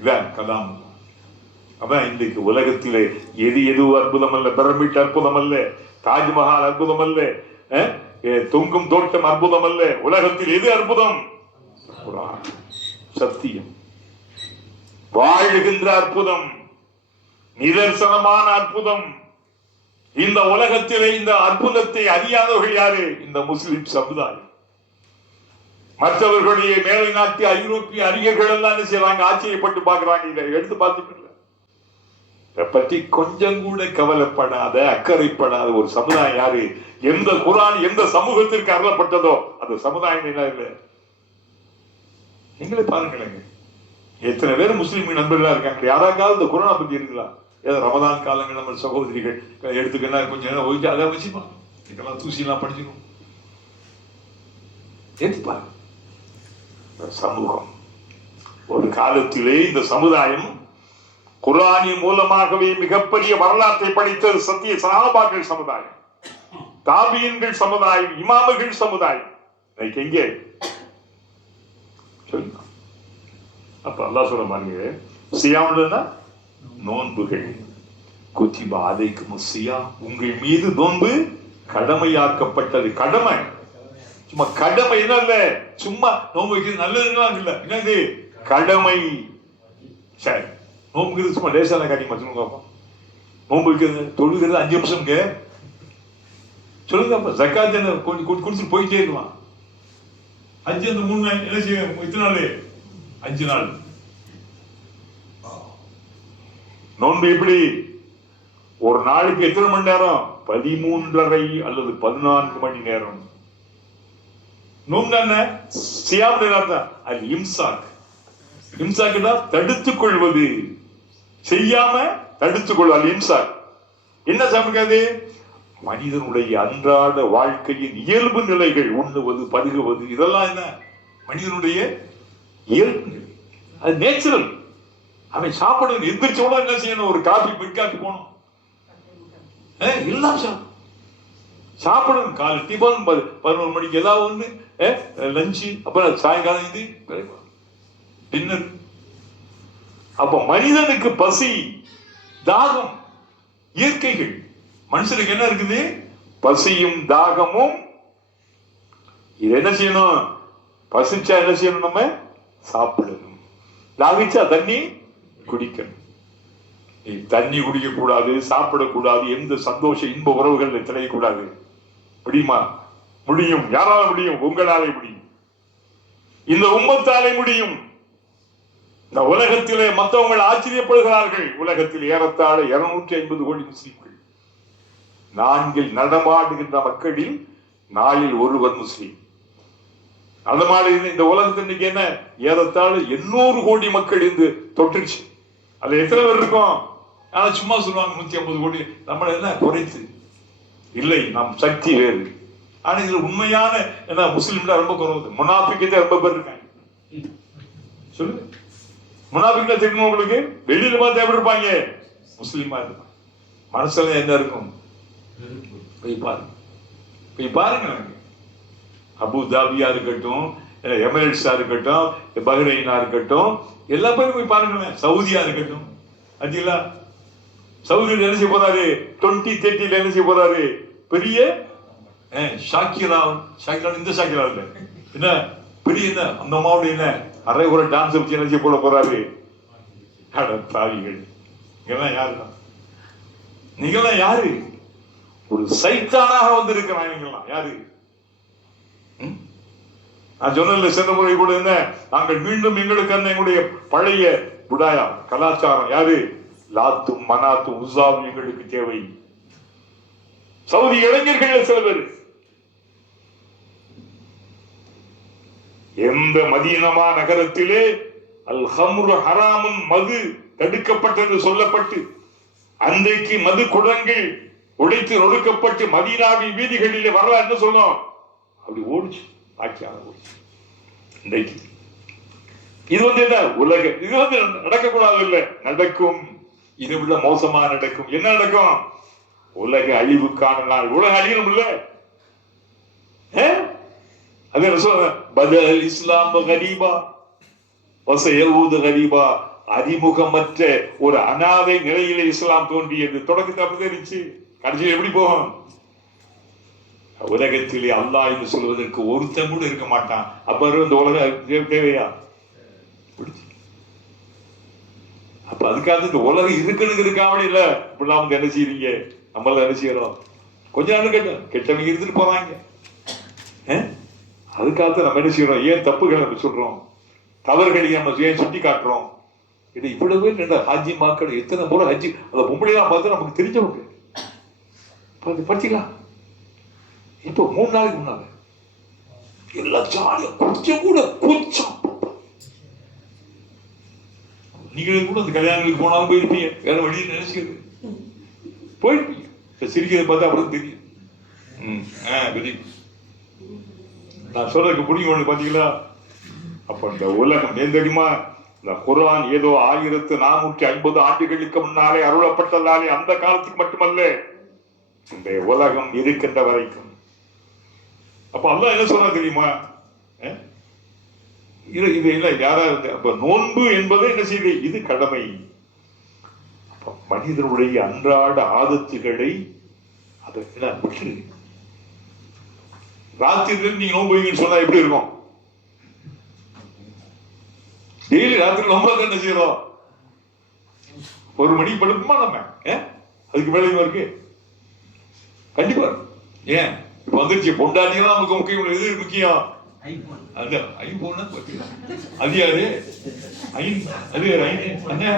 இதான் கலாம். அதான் இன்றைக்கு உலகத்திலே எது எதுவும் அற்புதம் அல்ல, பிரமிட் அற்புதம் அல்ல, தாஜ்மஹால் அற்புதம் அல்ல, தொங்கும் தோட்டம் அற்புதம் அல்ல. உலகத்தில் எது அற்புதம்? சத்தியம், வாழுகின்ற அற்புதம், நிதர்சனமான அற்புதம். இந்த உலகத்திலே இந்த அற்புதத்தை அறியாதவர்கள் யாரு? இந்த முஸ்லிம் சமுதாயம். மற்றவர்களுடைய மேலை நாட்டு ஐரோப்பிய அறிஞர்கள் எல்லாம் என்ன செய்யறாங்க? ஆச்சரியப்பட்டு பாக்குறாங்க. இதை எடுத்து பார்த்துட்டு இதை பற்றி கொஞ்சம் கூட கவலைப்படாத, அக்கறைப்படாத ஒரு சமுதாயம் யாரு? எந்த குர்ஆன் எந்த சமூகத்திற்கு அருளப்பட்டதோ அந்த சமுதாயம் என்ன இல்லை. நீங்களே பாருங்களேங்க, எத்தனை பேர் முஸ்லீம் நண்பர்களா இருக்காங்க. யாராக்காவது இந்த குர்ஆனை பத்தி இருக்குங்களா? ஏதோ ரமதான் காலங்கள் நம்ம சகோதரிகள் எடுத்துக்கினா கொஞ்சம் நேரம் ஒழிச்சு அதை வச்சுப்பாங்க. இதெல்லாம் தூசியெல்லாம் படிச்சுக்கணும். எடுத்துப்பாங்க. சமூகம் ஒரு காலத்திலே இந்த சமுதாயம் குர்ஆனின் மூலமாகவே மிகப்பெரிய வரலாற்றை படித்தது. சத்திய சஹாபாக்கள் சமுதாயம், தாபியீன்கள் சமுதாயம், இமாமுகள் சமுதாயம். இன்னைக்கு எங்கே சொல்லுங்க. அப்ப அல்லாஹ் சொல்ற பாருங்க, சியாம்னா நோன்புகள். குத்திபா அலைக்கும் சியாம், உங்கள் மீது நோன்பு கடமையாக்கப்பட்டது. கடமை சும்மா கடமை என்ன இல்ல, சும்மா நோன்பு வைக்கிறது நல்லதுலாம் இல்ல. என்னது கடமை? சரி, நோம்புங்கிறது சும்மா லேசான காரியமா சொல்லுங்க. நோம்பு வைக்கிறது, தொழுகிறது 5 நிமிஷம்ங்க சொல்லுங்க. அப்ப ஜக்காத் கொடுத்துட்டு போயிட்டே இருக்கலாம். ஹஜ் அந்த 3 நாள் என்ன செய்யும்? இத்தனை நாள்? 5 நாள். நோன்பு எப்படி? ஒரு நாளைக்கு எத்தனை மணி நேரம்? 13.5 அல்லது 14 மணி நேரம். நோன்பு என்ன? சியாம் அல் இம்சாக். இம்சாக்குனா தடுத்துக் கொள்வது, செய்யாம தடுத்துக் கொள்வது. அல் இம்சாக் என்ன சமைக்காது? மனிதனுடைய அன்றாட வாழ்க்கையின் இயல்பு நிலைகள், உண்ணுவது, பருகுவது, இதெல்லாம் என்ன மனிதனுடைய இயல்பு நிலை. அது நேச்சுரல். அவன் சாப்பிடணும், எந்திரிச்ச உடனே என்ன செய்யணும்? ஒரு காபி, பெட் காபி போகணும். எல்லாம் சாப்பிடணும். காலை டிஃபன் 11 மணிக்கு ஏதாவது ஒன்று, லஞ்சு, அப்புறம் சாயங்காலம் இது டின்னர். அப்ப மனிதனுக்கு பசி, தாகம், இயற்கைகள். மனுஷனுக்கு என்ன இருக்குது? பசியும் தாகமும். இது என்ன செய்யணும்? பசிச்சா என்ன செய்யணும்? நம்ம சாப்பிடணும். தாகிச்சா தண்ணி குடிக்கணும். நீ தண்ணி குடிக்க கூடாது, சாப்பிடக்கூடாது, எந்த சந்தோஷ இன்ப உறவுகள் திளையக்கூடாது. முடியுமா? முடியும். யாரால முடியும்? உங்களாலே முடியும். இந்த உம்மத்தாலே முடியும். இந்த உலகத்திலே மற்றவங்கள் ஆச்சரியப்படுகிறார்கள். உலகத்தில் ஏறத்தாழ 250 கோடி முஸ்லிம்கள். 4 நடமாடுகின்ற மக்களில் 4 ஒருவர் முஸ்லிம். நடமாடுகின்ற இந்த உலகத்தில் இன்னைக்கு என்ன? ஏறத்தாழ 800 கோடி மக்கள் இருந்து தொற்றுச்சு. அதுல எத்தனை பேர் இருக்கும்? ஆனா சும்மா சொல்லுவாங்க 150 கோடி. நம்ம என்ன குறைத்து இல்லை, நம் சக்தி வேறு. ஆனா இதுல உண்மையான என்ன முஸ்லிம்ல ரொம்ப குறைவு. முனாஃபிக்கே ரொம்ப பேர் இருக்காங்க. சொல்லுங்க, முனாஃபிக்ல தெரியும் உங்களுக்கு? வெளியில பார்த்து எப்படி இருப்பாங்க? முஸ்லிமா இருப்பாங்க. மனசுல என்ன இருக்கும்? போய் பாருங்க, போய் பாருங்க. அபு தாபியா இருக்கட்டும், எமிரேட்ஸா இருக்கட்டும், பஹ்ரைனா இருக்கட்டும், எல்லா பேரும் போய் பாருங்களேன். சவுதியா இருக்கட்டும், அதுல சவுதியில் என்ன செய்ய போறாரு? 2030 என்ன செய்ய போறாரு? பெரிய ஷாக்கிரா. இந்த ஷாக்கிரா இல்ல, என்ன பெரிய என்ன அந்த அம்மாவுடைய என்ன அரை ஒரு டான்ஸ் வச்சு என்ன செய்ய போறாரு? பாவிகள். நீங்கெல்லாம் யாருன்னா? நீங்கெல்லாம் யாரு? ஒரு சைத்தானாக வந்திருக்கிறான். நீங்கெல்லாம் யாரு? நான் சொன்ன சென்ற முறை கூட என்ன, நாங்கள் மீண்டும் எங்களுக்கு எங்களுடைய பழைய புடாயா கலாச்சாரம், யாரு? லாத்தும் மனாத்தும் உஸாவும் எங்களுக்கு தேவை. சவுதி இளைஞர்கள் சில பேர் எந்த மதீனமா நகரத்திலே அல் ஹம்ரு ஹராமுன், மது தடுக்கப்பட்டது சொல்லப்பட்டு அன்றைக்கு மது குடங்கள் உடைத்து நொடுக்கப்பட்டு மதீனாவின் வீதிகளிலே வரலாம் என்ன சொன்னோம்? அப்படி ஓடிச்சு, ஆட்சியாக ஓடிச்சு. இன்றைக்கு இது என்ன உலக, இது நடக்கக்கூடாது இல்லை, நடக்கும். இதை விட மோசமா நடக்கும். என்ன நடக்கும்? உலக அழிவுக்கான நாள். உலக அழியணும் இல்ல? அது என்ன சொல்ற? பதல் இஸ்லாம் கரீபா வசயஊது கரீபா. அறிமுகமற்ற ஒரு அனாதை நிலையில இஸ்லாம் தோன்றியது. தொடக்கத்தை அப்படி இருந்துச்சு, கடைசியில் எப்படி போகும்? உலகத்திலே அல்லாஹ் என்று சொல்வதற்கு ஒருத்தன் கூட இருக்க மாட்டான். அப்ப இந்த உலக தேவையா? அப்ப அதுக்காக இந்த உலகம் இருக்கணுங்கிறதுக்காக இல்ல. இப்படிலாம் வந்து என்ன செய்யறீங்க? நம்மள என்ன செய்யறோம்? கொஞ்ச நாள் கெட்டவங்க இருந்துட்டு போறாங்க. அதுக்காக நம்ம என்ன செய்யறோம்? ஏன் தப்புகளை நம்ம சொல்றோம்? தவறுகளை நம்ம ஏன் சுட்டி காட்டுறோம்? இது இவ்வளவு ஹாஜி மாக்கள் எத்தனை முறை ஹஜ்ஜி அந்த பொம்பளைலாம் பார்த்து நமக்கு தெரிஞ்சவங்க படிச்சுக்கலாம். இப்போ 3 நாளைக்கு முன்னால எல்லாம் ஜாலியா கொஞ்சம் கூட கொஞ்சம் நீங்களும் கூட அந்த கல்யாணங்களுக்கு போனாலும் போயிருப்பீங்க. வேற வழியில் நினைச்சுக்கிறது போயிருப்பீங்க. சிரிக்கிறத பார்த்தா அப்புறம் தெரியும். நான் சொல்றதுக்கு புரியும் ஒண்ணு பாத்தீங்களா? அப்ப இந்த உலகம் ஏன் தெரியுமா? இந்த குர்ஆன் ஏதோ 1450 ஆண்டுகளுக்கு முன்னாலே அருளப்பட்டதாலே அந்த காலத்துக்கு மட்டுமல்ல, இந்த உலகம் இருக்கின்ற வரைக்கும். அப்ப அல்லாஹ் என்ன சொல்ற தெரியுமா? இது இல்லை யாராவது. அப்ப நோன்பு என்பது என்ன செய்யுது? இது கடமை. மனிதனுடைய அன்றாட ஆதத்துகளை அதை விட்டு ராத்திரியில் நீங்க நோன்பு வைங்கன்னு சொன்னா எப்படி இருக்கும்? டெய்லி ராத்திரி நோம்பு என்ன செய்யறோம்? 1 மணிக்கு படுப்போமா நம்ம? அதுக்கு மேல இருக்கு கண்டிப்பா. ஏன் இப்ப வந்துருச்சு பொண்டாட்டிதான் நமக்கு முக்கியம். எது முக்கியம்? அது ஐபோன் அது யாரு அது அண்ணா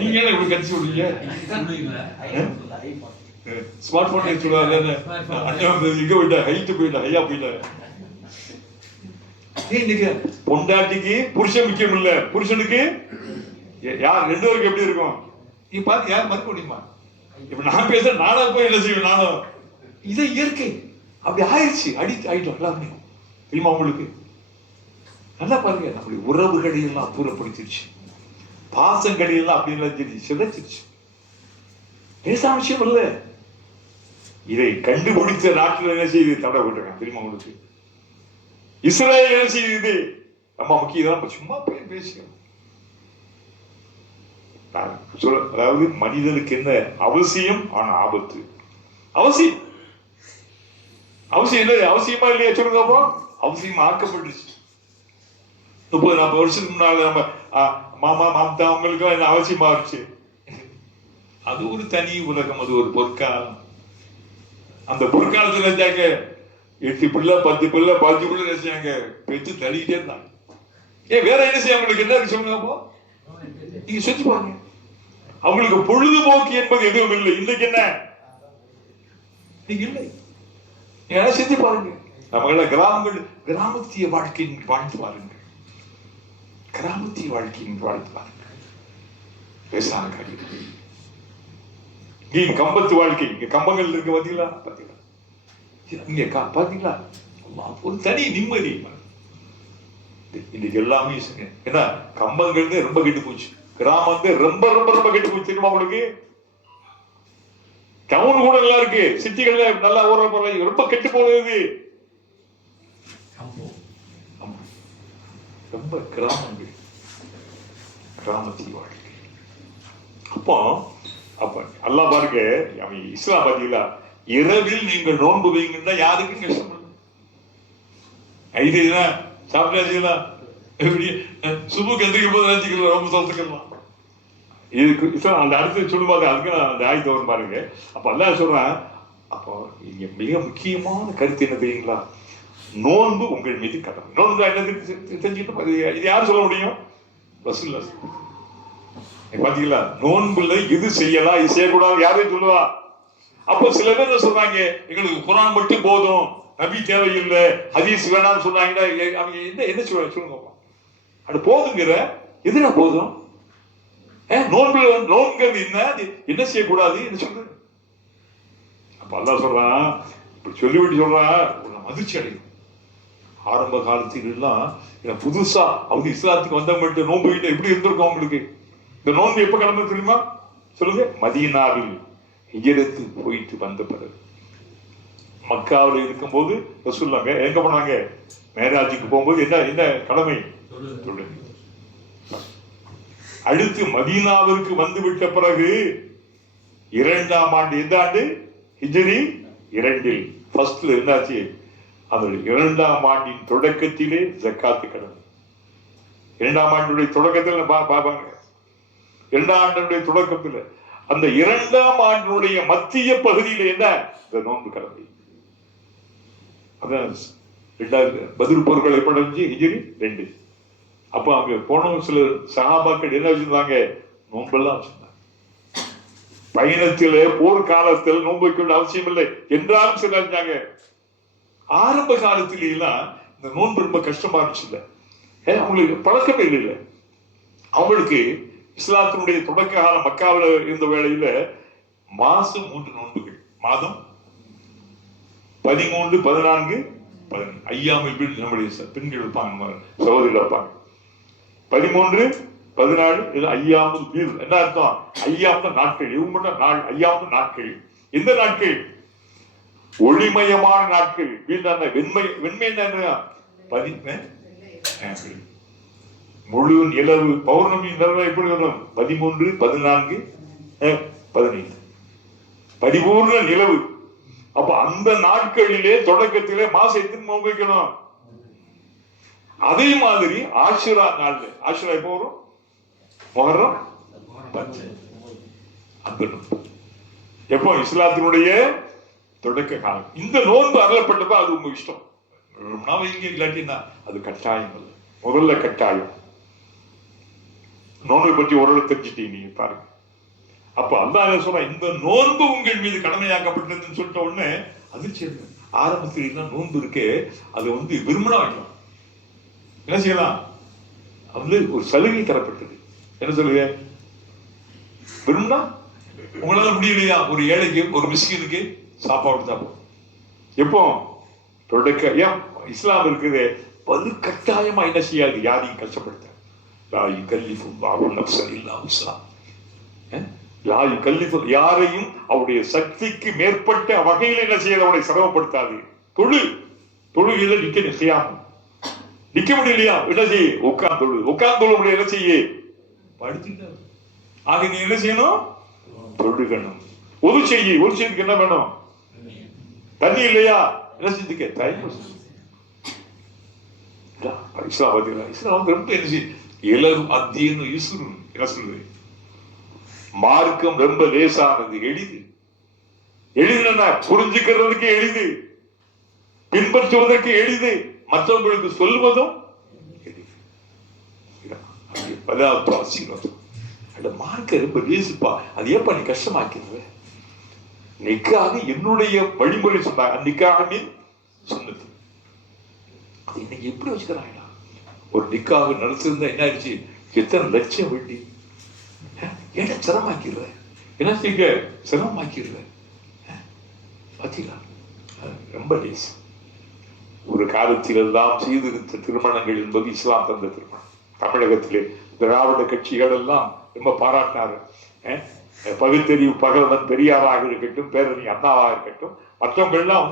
நீங்க ஏன் இப்படி கடிச்சு விடுறீங்க ஸ்மார்ட் போன் சொல்லுவாங்க எங்க போயிட்டா ஹைட்டு போயிட்டா ஹையா போயிட்டா இன்னைக்கு பொண்டாட்டிக்கு புருஷன் முக்கியம் இல்ல புருஷனுக்கு யார் ரெண்டு பேருக்கு எப்படி இருக்கும் நீ பார்த்து யார் மறுக்க முடியுமா இப்ப நான் பேச நானா போய் என்ன செய்வேன் நானும் இதை இயற்கை அப்படி ஆயிடுச்சு ஆயிட்டோம் எல்லாருமே தெரியுமா உங்களுக்கு நல்லா பாருங்க நம்முடைய உறவுகளை எல்லாம் தூரப்படுத்திடுச்சு பாசங்களை எல்லாம் அப்படின்னு சிதைச்சிருச்சு பேசாம விஷயம் இல்ல இதை கண்டுபிடித்த நாட்டில் என்ன செய்து தடை விட்டுருக்காங்க தெரியுமா உங்களுக்கு இஸ்ரேல் என்ன செய்யுது நம்ம முக்கியம் சும்மா போய் பேசுகிறோம் அதாவது மனிதனுக்கு என்ன அவசியம் ஆனா ஆபத்து அவசியம் அவசியம் இல்லை அவசியமா இல்லையா சொல்லுங்க அவசியம் ஆக்கப்பட்டுச்சு 30-40 வருஷத்துக்கு முன்னால நம்ம மாமா மாமத்தா அவங்களுக்கு என்ன அவசியமா இருந்துச்சு அது ஒரு தனி உலகம் அது ஒரு பொற்காலம் அந்த பொற்காலத்துல நினைச்சாங்க 8 பிள்ளை 10 பிள்ளை 15 பிள்ளை நினைச்சாங்க பெற்று தள்ளிக்கிட்டே இருந்தாங்க வேற என்ன செய்ய அவங்களுக்கு என்ன சொல்லுங்க நீங்க செஞ்சு பாருங்க அவங்களுக்கு பொழுதுபோக்கு என்பது எதுவும் இல்லை இன்னைக்கு என்ன இல்லை நீங்க செஞ்சு பாருங்க நம்ம கிராமத்திய வாழ்க்கையின் வாழ்ந்து பாருங்க கிராமத்திய வாழ்க்கையின் வாழ்ந்து பாருங்க பேசான காரியம் கம்பத்து வாழ்க்கை இங்க கம்பங்கள் இருக்கு பாத்தீங்களா இங்க பாத்தீங்களா ஒரு தனி நிம்மதி இன்னைக்கு எல்லாமே ஏன்னா கம்பங்கள் ரொம்ப கெட்டு போச்சு கிராமம் ரொம்ப ரொம்ப ரொம்ப கெட்டு போச்சு தெரியுமா உங்களுக்கு டவுன் கூட நல்லா இருக்கு சிட்டிகள்ல நல்லா ஓடுற போல ரொம்ப கெட்டு போகுது ரொம்ப கிராமங்கள் கிராமத்திய வாழ்க்கை அப்போ அல்லாஹ் பாருங்க அவன் இஸ்லாம் பாத்தீங்களா இரவில் நீங்கள் நோன்பு வைங்கன்னா யாருக்கும் கஷ்டம் ஐடியா சாப்பிட்டாச்சுங்களா எப்படி சுபுக்கு எந்திரிக்கும் போது நினைச்சுக்கலாம் ரொம்ப சொல்லிக்கலாம் இதுக்கு அந்த அடுத்து சொல்லுவாங்க அதுக்கு அந்த ஆயத்தை வரும் பாருங்க அப்ப அல்லாஹ் சொல்றேன் அப்போ இங்க மிக முக்கியமான கருத்து என்ன தெரியுங்களா நோன்பு உங்கள் மீது கடமை நோன்பு என்ன தெரிஞ்சுக்கிட்டு இது யாரும் சொல்ல முடியும் ரசூலுல்லாஹ் பாத்தீங்களா நோன்புல இது செய்யலாம் இது செய்யக்கூடாது யாரையும் சொல்லுவா அப்போ சில பேர் சொல்றாங்க எங்களுக்கு குர்ஆன் மட்டும் போதும் நபி தேவையில்லை ஹதீஸ் வேணாம்னு சொன்னாங்கன்னா அவங்க என்ன சொல்லுங்க அது போதுங்கிற எதுனா போதும் நோன்புங்கிறது என்ன செய்யக்கூடாது என்ன சொல்றது அப்ப அல்லாஹ் சொல்றான் இப்படி சொல்லிவிட்டு சொல்றான் மகிழ்ச்சி அடையும் ஆரம்ப காலத்தில் எல்லாம் புதுசா அவங்க இஸ்லாத்துக்கு வந்தவங்கள்ட்ட நோன்பு கிட்ட எப்படி இருந்திருக்கும் அவங்களுக்கு இந்த நோன்பு எப்ப கிளம்பு தெரியுமா சொல்லுங்க மதீனாவில் ஹிஜ்ரத்து போயிட்டு வந்த பிறகு மக்காவில் இருக்கும் போது ரசூலுல்லாஹ் எங்க போனாங்க மேராஜுக்கு போகும்போது என்ன கடமை அடுத்து மதீனாவிற்கு வந்து விட்ட பிறகு 2ஆம் ஆண்டு எந்த ஆண்டு ஹிஜ்ரி 2 ஃபர்ஸ்ட்ல என்னாச்சு அந்த 2ஆம் ஆண்டின் தொடக்கத்திலே ஜக்காத்து கடமை 2ஆம் ஆண்டுடைய தொடக்கத்தில் பாப்பாங்க 2ஆம் ஆண்டுடைய தொடக்கத்தில் அந்த 2ஆம் ஆண்டினுடைய மத்திய பகுதியில் என்ன இந்த நோன்பு கடமை அதான் பதில் பொருட்களை படைஞ்சு ஹிஜ்ரி 2 அப்ப அங்க போன சில சஹாபாக்கள் என்ன வச்சிருந்தாங்க நோன்பெல்லாம் வச்சிருந்தாங்க பயணத்திலே போர்க்காலத்தில் நோன்பு வைக்க வேண்டிய அவசியம் இல்லை என்றாலும் சில இருந்தாங்க ஆரம்ப காலத்தில எல்லாம் இந்த நோன்பு ரொம்ப கஷ்டமா இருந்துச்சு இல்ல அவங்களுக்கு பழக்கமே இல்லை அவங்களுக்கு இஸ்லாத்தினுடைய தொடக்க காலம் மக்காவில் இருந்த வேளையில மாசம் 3 நோன்புகள் மாதம் 13, 14, 15 ஐயாமை நம்முடைய பெண்கள் இருப்பாங்க சகோதரிகள் இருப்பாங்க 13, 14 ஐயாவது வீர் என்ன அர்த்தம் ஐயாவது நாட்கள் இவங்க நாள் ஐயாவது நாட்கள் எந்த நாட்கள் ஒளிமயமான நாட்கள் வீணான வெண்மை முழு நிலவு பௌர்ணமி நிலவு எப்படி வரும் 13, 14, 15 பரிபூர்ண நிலவு அப்ப அந்த நாட்களிலே தொடக்கத்திலே மாசம் எத்தனை நோன்பு வைக்கணும் அதே மாதிரி ஆஷுரா நாள் ஆஷுரா எப்போ வரும் முஹர்ரம் 10 எப்போ இஸ்லாத்தினுடைய தொடக்க காலம் இந்த நோன்பு அருளப்பட்டப்ப அது உங்க இஷ்டம் வைங்க, இல்லாட்டின்னா அது கட்டாயம் இல்லை. முதல்ல கட்டாயம். நோன்பை பற்றி ஓரளவு தெரிஞ்சுட்டீங்க நீங்க பாருங்க. அப்ப அல்லாஹ் என்ன சொல்றா, இந்த நோன்பு உங்கள் மீது கடமையாக்கப்பட்டதுன்னு சொல்லிட்ட உடனே அதிர்ச்சி இருக்கு. ஆரம்பத்தில் நோன்பு இருக்கு, அது விரும்பினா வைக்கலாம், என்ன செய்யலாம், அது ஒரு சலுகை தரப்பட்டது. என்ன சொல்லுங்க, விரும்பினா உங்களால முடியலையா, ஒரு ஏழைக்கு ஒரு மிஸ்கினுக்கு சாப்பாடு சாப்பிடும். எப்போ தொடக்க இஸ்லாம் இருக்குது, வலு கட்டாயமா என்ன செய்யாது, யாரையும் கஷ்டப்படுத்த. யாரையும் அவருடைய சக்திக்கு மேற்பட்ட வகையில் என்ன செய்ய அவனை சிரமப்படுத்தாது. தொழுகையில நிக்க செய்யாம நிக்க முடியலையா, என்ன செய்ய, உட்கார்ந்து தொழ முடியாது, என்ன செய்ய, படுத்துட்டாரு. ஆக நீ என்ன செய்யணும், தொழுகணும். ஒரு செய்திக்கு என்ன வேணும், தண்ணி இல்லையா, என்ன செஞ்சுக்க தயவு. இஸ்லாம் பாத்தீங்களா, இஸ்லாம் ரொம்ப என்ன செய்ய, என்ன சொல்லுது, மார்க்கம் ரொம்ப லேசானது, எளிது. எளிதுன்னா புரிஞ்சுக்கிறதுக்கு எளிது, பின்பற்றுவதற்கு எளிது, மற்றவங்களுக்கு சொல்வதும் எளிது. மார்க்க ரொம்ப லேசுப்பா, அது ஏப்பா நீ கஷ்டமாக்கிறது. நிக்காக என்னுடைய வழிமுறை சொன்னாங்க, நிக்காகமின் சுன்னத்து. அது இன்னைக்கு எப்படி வச்சுக்கிறாங்க. ஒரு நிக்காக நடத்திருந்தா என்ன ஆயிடுச்சு, எத்தனை லட்சம் வெட்டி ஏன்னா சிரமமாக்கிடுற, என்ன செய்ய சிரமமாக்கிடுற. பாத்தீங்களா, ரொம்ப லேசு. ஒரு காலத்தில் எல்லாம் செய்திருந்த திருமணங்கள் என்பது இஸ்லாம் தந்த திருமணம். தமிழகத்திலே திராவிட கட்சிகள் எல்லாம் ரொம்ப பாராட்டினாரு. பகுத்தறிவு பகலவன் பெரியாராக இருக்கட்டும், பேரணி அண்ணாவாக இருக்கட்டும், மற்றவங்க எல்லாம்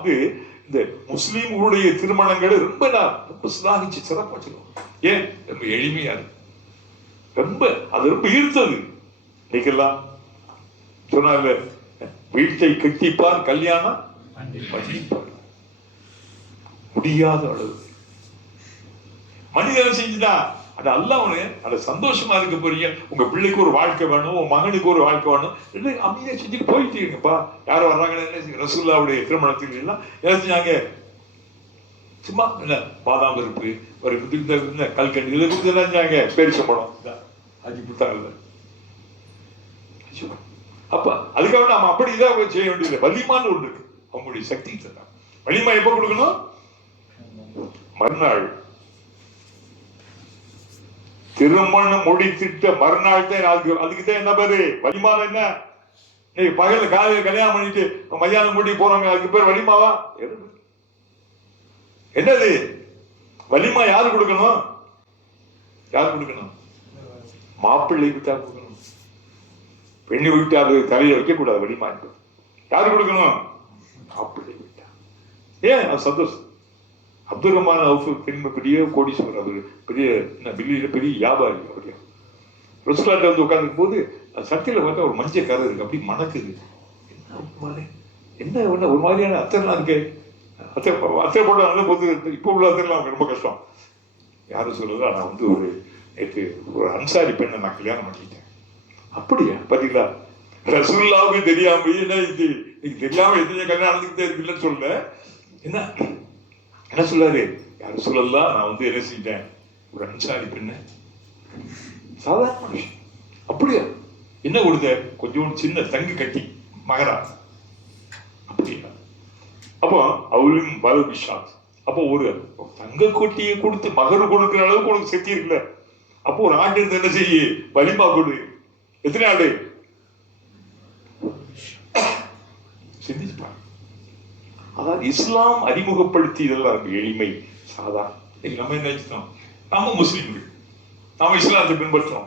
இந்த முஸ்லீம்களுடைய திருமணங்களை ரொம்ப சிலாகிச்சு சிறப்பு வச்சிருக்கோம். ஏன், ரொம்ப எளிமையா இருக்கு, அது ரொம்ப ஈர்த்தது. இன்னைக்கெல்லாம் சொன்னாங்க, வீட்டை கட்டிப்பார் கல்யாணம் முடியாத அளவு மனிதன் செஞ்சுதான். அது அல்லாஹ்வுடைய அந்த சந்தோஷமா இருக்க போறீங்க, உங்க பிள்ளைக்கு ஒரு வாழ்க்கை வேணும், உங்க மகனுக்கு ஒரு வாழ்க்கை வேணும், அமைதியா செஞ்சுட்டு போயிட்டு இருக்கீங்கப்பா. யாரும் வர்றாங்கன்னு ரசூலுல்லாஹ்வுடைய திருமணத்தில் எல்லாம் என்ன செஞ்சாங்க, சும்மா என்ன பாதாம் பருப்பு, ஒரு கல்கண்டு இதை கொடுத்து என்ன செஞ்சாங்க, பேரிச்சம்பழம் அஜி புத்தாங்கல்ல. அப்ப அதுக்காக நம்ம அப்படி இதாக செய்ய வேண்டியது. வலிமான்னு ஒன்று இருக்கு, அவங்களுடைய சக்தி தந்தாங்க. வலிமா எப்ப கொடுக்கணும், மறுநாள் திருமணம் முடித்திட்ட மறுநாள் தான். அதுக்குதான் என்ன பேரு, வலிமான். என்ன நீ பகல காலையில் கல்யாணம் பண்ணிட்டு மதியானம் கூட்டி போறாங்க, அதுக்கு பேர் வலிமாவா? என்னது வலிமா? யாரு கொடுக்கணும், மாப்பிள்ளைக்கு தான் கொடுக்கணும். பெண்ணு வீட்டாரு தலையில வைக்க கூடாது வலிமா. யாரு கொடுக்கணும், மாப்பிள்ளை வீட்டா. ஏன், அது சந்தோஷம். அப்துல் ரஹ்மான் பெரிய கோடீஸ்வரர், அவரு பெரிய பில்லியில பெரிய வியாபாரி. அவரு ரெஸ்டாரண்ட் உட்கார்ந்து போது சட்டையில பார்த்தா ஒரு மஞ்சள் கரை இருக்கு, அப்படி மணக்குது. என்ன ஒரு மாதிரியான அத்தர்லாம் இருக்கு. அத்தை போட நல்ல போது, இப்போ உள்ள அத்தர்லாம் ரொம்ப கஷ்டம். யாரும் சொல்லுதா, நான் ஒரு நேற்று ஒரு அன்சாரி பெண்ணை நான் கல்யாணம் பண்ணிக்கிட்டேன். அப்படியா, பாத்தீங்களா, ரசூலுல்லாஹ்வுக்கு தெரியாம என்ன இது தெரியாம எத்தனை கல்யாணம் இருக்குல்லன்னு சொல்ல. என்ன சொல்லாரு, யாரும் சொல்லலாம், நான் என்ன செஞ்சேன், ஒரு அன்சாரி பெண்ண. சாதாரண விஷயம். அப்படியா, என்ன கொடுத்த, கொஞ்சம் சின்ன தங்கு கட்டி மகரா. அப்படியா, அப்போ அவளும் பலபிஷாத். அப்போ ஒரு தங்க கொட்டியை கொடுத்து மகரு கொடுக்கிற அளவுக்கு உனக்கு சக்தி இருக்குல்ல. அப்போ ஒரு ஆண்டு இருந்து என்ன செய்ய, வலிமா கொடு. எத்தனை ஆண்டு சிந்திச்சுப்பாங்க. அதாவது இஸ்லாம் அறிமுகப்படுத்தி இதெல்லாம் எளிமை சாதாரண. நம்ம என்ன நினைச்சோம், நம்ம முஸ்லீம்கள், நம்ம இஸ்லாத்தை பின்பற்றோம்.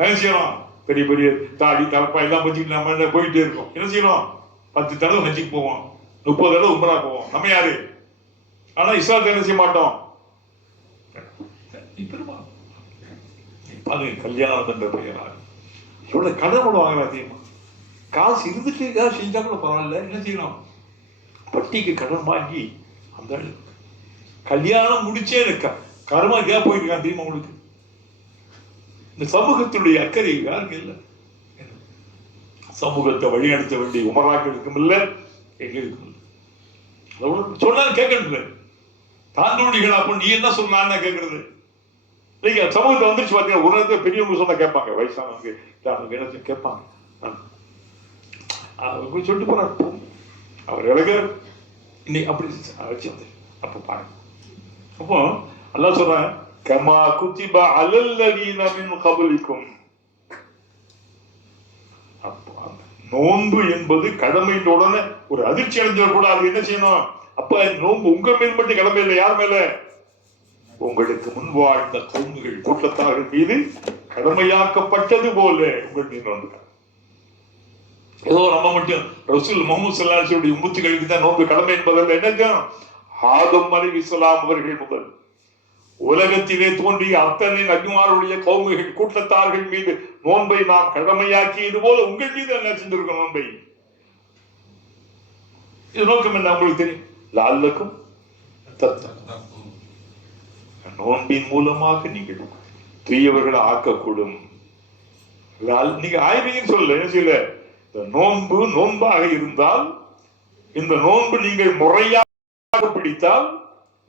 என்ன செய்யறோம், பெரிய பெரிய தாடி தலப்பா எல்லாம் வச்சுக்கிட்டு நம்ம என்ன போயிட்டே இருக்கோம். என்ன செய்யறோம், 10 தடவை ஹஜ்ஜுக்கு போவோம், 30 தடவை உம்ரா போவோம். நம்ம யாரு, ஆனா இஸ்லாத்தை என்ன செய்ய மாட்டோம். அது கல்யாணம் என்ற பெயராக எவ்வளவு கடன் கூட வாங்கலாம் தெரியுமா. காசு இருந்துட்டு ஏதாவது செஞ்சா கூட பரவாயில்ல. என்ன செய்யணும், பட்டிக்கு கடன் வாங்கி அந்த கல்யாணம் முடிச்சே இருக்கா கர்மா கே போயிருக்கான் தெரியுமா உங்களுக்கு. இந்த சமூகத்துடைய அக்கறை யாருக்கு இல்லை. சமூகத்தை வழிநடத்த வேண்டிய உமராக்களுக்கும் இல்லை, எங்களுக்கும் இல்லை. சொன்னாலும் கேட்கணும். தாண்டோடிகள் அப்ப நீ என்ன சொன்னான்னு கேட்கறது. நீங்க சமூகத்தை வந்துருச்சு பாத்தீங்கன்னா, ஒரு நேரத்தில் பெரியவங்க சொன்னா கேட்பாங்க, வயசானவங்க என்ன கேட்பாங்க. சொல்லிட்டு போறாரு அவர் இளைஞர் இன்னைக்கு அப்படி வச்சு வந்து அப்ப பாருங்க. அப்போ அல்லாஹ் சொல்றான், கமா குத்திபா அலல்லதீன மின் கபலிக்கும். நோன்பு என்பது கடமை உடனே ஒரு அதிர்ச்சி அடைஞ்சிடக்கூடாது. என்ன செய்யணும்? அப்ப நோன்பு உங்க மேல் மட்டும் கடமை இல்லை, யார் மேல? உங்களுக்கு முன் வாழ்ந்த கவுமுகள் கூட்டத்தார்கள் மீது கடமையாக்கப்பட்டது போல உங்கள் மீது நோன்பு. ஏதோ நம்ம மட்டும் ரசூல் முஹம்மது ஸல்லல்லாஹு அலைஹி வஸல்லம் உம்மத்துகளுக்கு தான் நோன்பு கடமை என்பதல்ல. என்னது? ஆதம் அலைஹிஸ்ஸலாம் அவர்கள் முதல் உலகத்திலே தோன்றிய அத்தனை நபிமாருடைய கவுமுகள் கூட்டத்தார்கள் மீது நோன்பை நாம் கடமையாக்கியது போல உங்கள் மீது என்ன செஞ்சிருக்கோம் நோன்பை. இது நோக்கம் என்ன உங்களுக்கு தெரியும்? லஅல்லக்கும் தத்தகூன். நோன்பின் மூலமாக நீங்கள் தூயவர்களை ஆக்கக்கூடும். நீங்க ஆய்வீங்கன்னு சொல்லல, என்ன செய்யல, நோன்பு நோன்பாக இருந்தால், இந்த நோன்பு நீங்கள் முறையாக பிடித்தால்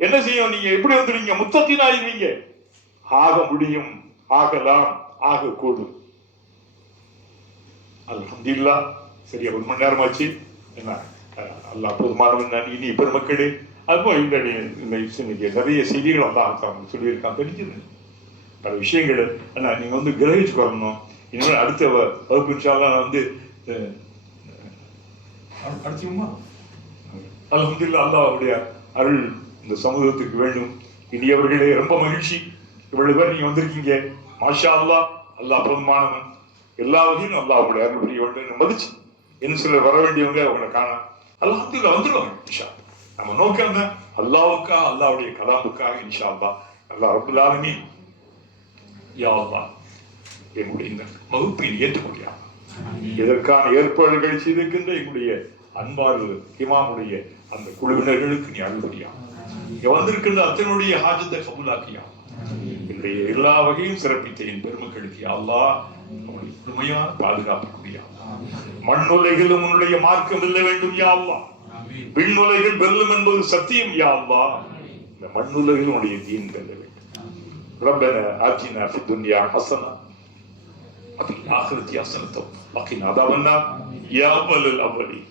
என்ன செய்யும்? நீங்க எப்படி வந்துடுவீங்க? முத்தத்தின் ஆயிருவீங்க. ஆக முடியும், ஆகலாம், ஆகக்கூடும். அல்ஹம்துலில்லாஹ். சரியா 1 மணி நேரம் ஆச்சு. என்ன அல்லாஹ் போதுமானவன். இனி பெருமக்களே, அதுவும் இந்த நிறைய செய்திகள் அல்லாஹ் சொல்லியிருக்கான், தெரிஞ்சது பல விஷயங்கள். என்ன நீங்க வந்து கிரகிச்சு வரணும். இனிமேல் அடுத்த வகுப்பு இன்ஷாஅல்லாஹ் நான் வந்து அடுத்துமா அல்ஹம்துலில்லாஹ் அல்லாஹ்வுடைய அருள் இந்த சமூகத்துக்கு வேண்டும். இனியவர்களே, ரொம்ப மகிழ்ச்சி. இவ்வளவு பேர் நீங்க வந்திருக்கீங்க. மாஷா அல்லாஹ். அல்லாஹ் போதுமானவன். எல்லா வகையும் அல்லாஹ்வுடைய அருள் புரிய வேண்டும். மதிச்சு இன்னும் சிலர் வர வேண்டியவங்க அவங்களை காண அல்ஹம்துலில்லாஹ் வந்துடுவாங்க இன்ஷா. நம்ம நோக்கம் என்ன? அல்லாஹ்வுக்காக, அல்லாஹ்வுடைய கலாமுக்காக இன்ஷா அல்லாஹ். அல்லாஹ் ரப்பல் ஆலமீன் யா அல்லாஹ் என்னுடைய இந்த வகுப்பை ஏற்றுக்கொள்ளியா. இதற்கான ஏற்பாடுகள் செய்திருக்கின்ற எங்களுடைய அன்பார்ந்த இமாமுடைய அந்த குழுவினர்களுக்கு நீ அருள்புரியா. இங்க வந்திருக்கின்ற அத்தனுடைய ஹாஜத்தை கபூலாக்கியா. என்னுடைய எல்லா வகையும் சிறப்பித்த என் பெருமக்களுக்கு அல்லாஹ் அவனுடைய முழுமையான பாதுகாப்புக்குரியா. மண்ணுலைகளும் உன்னுடைய மார்க்கம் வெல்ல வேண்டும் யா அல்லாஹ். விண்ணுலைகள் வெல்லும் என்பது சத்தியம் யா அல்லாஹ். இந்த மண்ணுலைகள் உன்னுடைய தீன் வெல்ல வேண்டும். ரப்பனா ஆத்தினா ஃபித் துன்யா ஹஸனா وفي الآخرة حسنة وقنا عذاب النار يا أول الأولين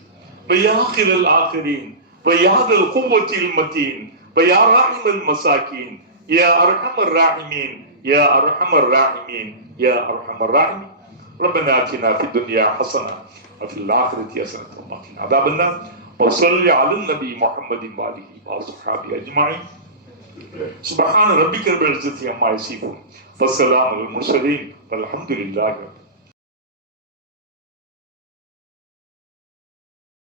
ويا آخر الآخرين ويا ذا القوة المتين ويا راحم المساكين يا أرحم الراحمين يا أرحم الراحمين يا أرحم الراحمين ربنا آتنا في الدنيا حسنة وفي الآخرة حسنة وقنا عذاب النار وصل على النبي محمد وآله وصحبه أجمعين سبحان ربك رب العزة عما يصفون والسلام على المرسلين والحمد لله.